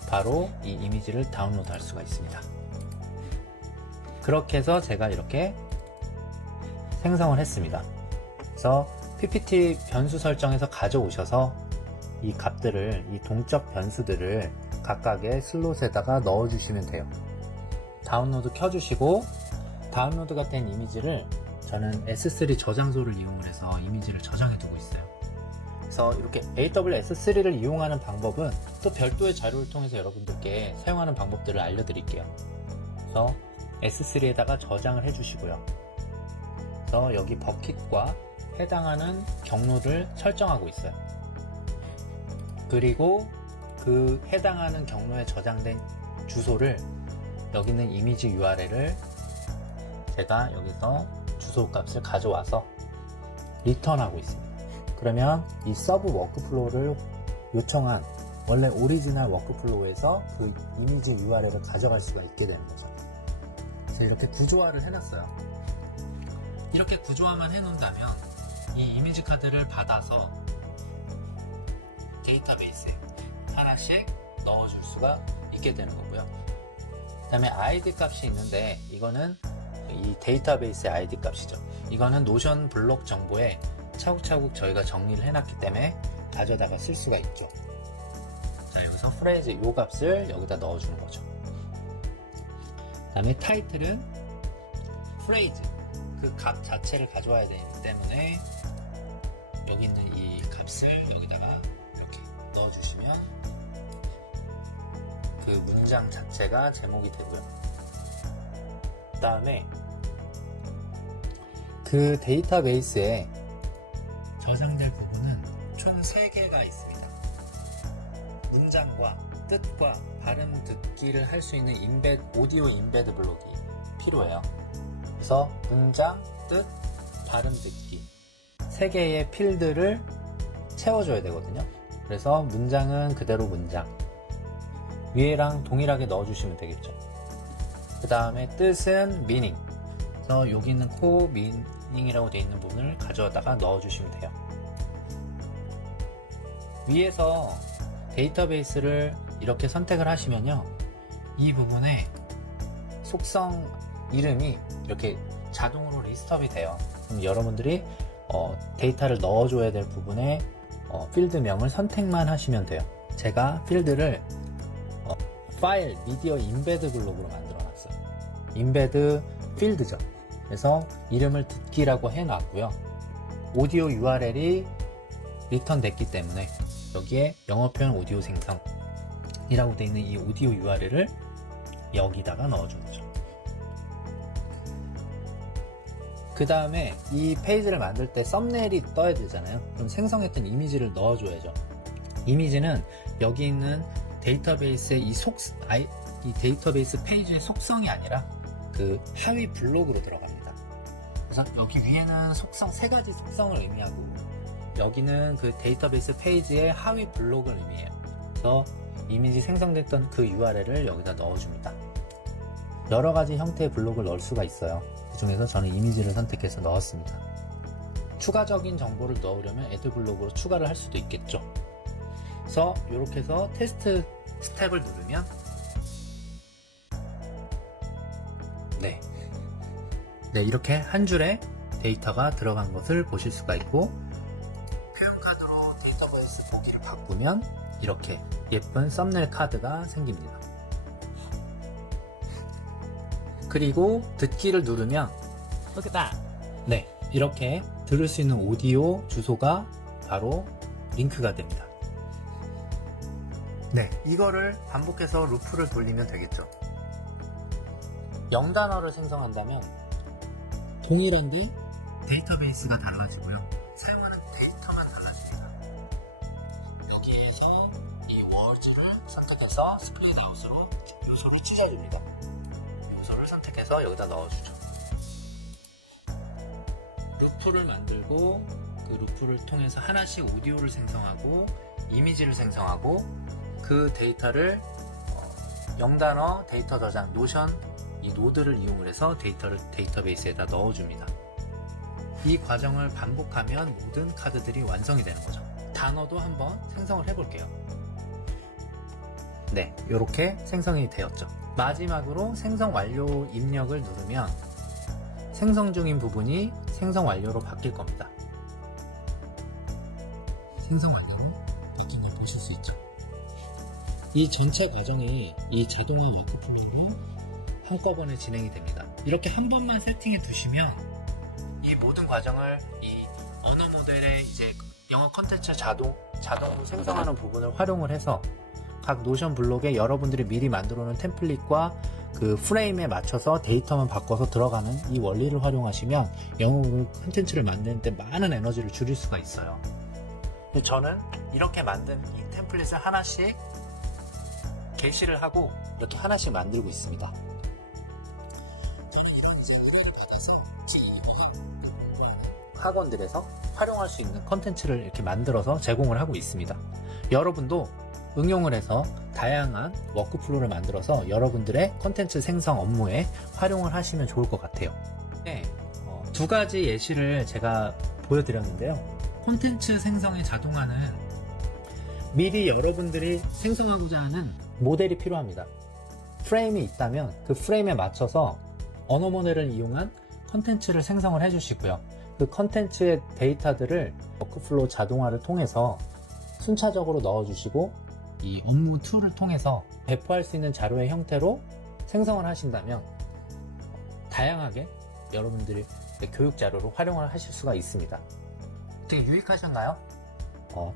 바로 이 이미지를 다운로드 할 수가 있습니다. 그렇게 해서 제가 이렇게 생성을 했습니다. 그래서 PPT 변수 설정에서 가져오셔서 이 값들을, 이 동적 변수들을 각각의 슬롯에다가 넣어주시면 돼요. 다운로드 켜주시고 다운로드가 된 이미지를 저는 S3 저장소를 이용을 해서 이미지를 저장해 두고 있어요. 그래서 이렇게 AWS3를 이용하는 방법은 또 별도의 자료를 통해서 여러분들께 사용하는 방법들을 알려드릴게요. 그래서 S3에다가 저장을 해주시고요. 그래서 여기 버킷과 해당하는 경로를 설정하고 있어요. 그리고 그 해당하는 경로에 저장된 주소를 여기 있는 이미지 URL을 제가 여기서 주소 값을 가져와서 리턴하고 있습니다. 그러면 이 서브 워크플로우를 요청한 원래 오리지널 워크플로우에서 그 이미지 URL을 가져갈 수가 있게 되는 거죠. 그래서 이렇게 구조화를 해놨어요. 이렇게 구조화만 해놓는다면 이 이미지 카드를 받아서 데이터베이스에 하나씩 넣어줄 수가 있게 되는 거고요. 그 다음에 ID 값이 있는데 이거는 이 데이터베이스의 ID 값이죠. 이거는 노션 블록 정보에 차곡차곡 저희가 정리를 해놨기 때문에 가져다가 쓸 수가 있죠. 자, 여기서 프레이즈 요 값을 여기다 넣어주는 거죠. 그 다음에 타이틀은 프레이즈 그 값 자체를 가져와야 되기 때문에 여기 있는 이 값을 여기다가 이렇게 넣어주시면 그 문장 자체가 제목이 되고요. 그 다음에 그 데이터베이스에 저장될 부분은 총 3개가 있습니다. 문장과 뜻과 발음 듣기를 할 수 있는 오디오 인베드 블록이 필요해요. 그래서 문장, 뜻, 발음 듣기 3개의 필드를 채워줘야 되거든요. 그래서 문장은 그대로 문장 위에랑 동일하게 넣어주시면 되겠죠. 그 다음에 뜻은 meaning. 그래서 여기 있는 코 meaning이라고 되어 있는 부분을 가져다가 넣어주시면 돼요. 위에서 데이터베이스를 이렇게 선택을 하시면요, 이 부분에 속성 이름이 이렇게 자동으로 리스트업이 돼요. 그럼 여러분들이 데이터를 넣어줘야 될 부분에 필드명을 선택만 하시면 돼요. 제가 필드를 파일 미디어 인베드 블록으로 만들어 놨어요. 인베드 필드죠. 그래서 이름을 듣기라고 해놨고요. 오디오 URL이 리턴 됐기 때문에 여기에 영어 표현 오디오 생성이라고 되어 있는 이 오디오 URL을 여기다가 넣어준 거죠. 그 다음에 이 페이지를 만들 때 썸네일이 떠야 되잖아요. 그럼 생성했던 이미지를 넣어줘야죠. 이미지는 여기 있는 데이터베이스의 이 데이터베이스 페이지의 속성이 아니라 그 하위 블록으로 들어갑니다. 그래서 여기 위에는 속성 3가지 속성을 의미하고 여기는 그 데이터베이스 페이지의 하위 블록을 의미해요. 그래서 이미지 생성됐던 그 URL을 여기다 넣어줍니다. 여러 가지 형태의 블록을 넣을 수가 있어요. 그 중에서 저는 이미지를 선택해서 넣었습니다. 추가적인 정보를 넣으려면 애드 블록으로 추가를 할 수도 있겠죠. 그래서 이렇게 해서 테스트 스텝을 누르면 네, 이렇게 한 줄에 데이터가 들어간 것을 보실 수가 있고 표현 카드로 데이터 누르면 이렇게 예쁜 썸네일 카드가 생깁니다. 그리고 듣기를 누르면 Look at that. 네, 이렇게 들을 수 있는 오디오 주소가 바로 링크가 됩니다. 네, 이거를 반복해서 루프를 돌리면 되겠죠. 0단어를 생성한다면 동일한데 데이터베이스가 달라지고요. 사용하는 데이터만 달라집니다. 여기에서 이 words를 선택해서 스플릿 아웃으로 요소를 찢어줍니다. 요소를 선택해서 여기다 넣어주죠. 루프를 만들고 그 루프를 통해서 하나씩 오디오를 생성하고 이미지를 생성하고 그 데이터를 0단어 데이터 저장 노션 이 노드를 이용을 해서 데이터를 데이터베이스에다 넣어줍니다. 이 과정을 반복하면 모든 카드들이 완성이 되는 거죠. 단어도 한번 생성을 해볼게요. 네, 이렇게 생성이 되었죠. 마지막으로 생성 완료 입력을 누르면 생성 중인 부분이 생성 완료로 바뀔 겁니다. 생성 완료로 바뀐 걸 보실 수 있죠. 이 전체 과정이 이 자동화 워크플로우로 한꺼번에 진행이 됩니다. 이렇게 한 번만 세팅해 두시면 이 모든 과정을 이 언어 모델의 이제 영어 컨텐츠 자동으로 생성하는 부분을 활용을 해서 각 노션 블록에 여러분들이 미리 만들어 놓은 템플릿과 그 프레임에 맞춰서 데이터만 바꿔서 들어가는 이 원리를 활용하시면 영어 컨텐츠를 만드는데 많은 에너지를 줄일 수가 있어요. 근데 저는 이렇게 만든 이 템플릿을 하나씩 게시를 하고 이렇게 하나씩 만들고 있습니다. 저는 이런 이제 의뢰를 받아서 지금 학원들에서 활용할 수 있는 컨텐츠를 이렇게 만들어서 제공을 하고 있습니다. 여러분도 응용을 해서 다양한 워크플로우를 만들어서 여러분들의 컨텐츠 생성 업무에 활용을 하시면 좋을 것 같아요. 네, 두 가지 예시를 제가 보여드렸는데요. 콘텐츠 생성의 자동화는 미리 여러분들이 생성하고자 하는 모델이 필요합니다. 프레임이 있다면 그 프레임에 맞춰서 언어 모델을 이용한 컨텐츠를 생성을 해주시고요. 그 컨텐츠의 데이터들을 워크플로우 자동화를 통해서 순차적으로 넣어주시고 이 업무 툴을 통해서 배포할 수 있는 자료의 형태로 생성을 하신다면 다양하게 여러분들이 교육 자료로 활용을 하실 수가 있습니다. 되게 유익하셨나요?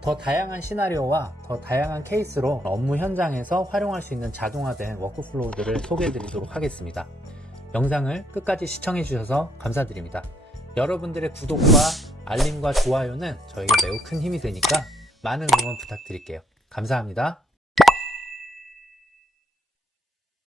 더 다양한 시나리오와 더 다양한 케이스로 업무 현장에서 활용할 수 있는 자동화된 워크플로우들을 소개해 드리도록 하겠습니다. 영상을 끝까지 시청해 주셔서 감사드립니다. 여러분들의 구독과 알림과 좋아요는 저에게 매우 큰 힘이 되니까 많은 응원 부탁드릴게요. 감사합니다.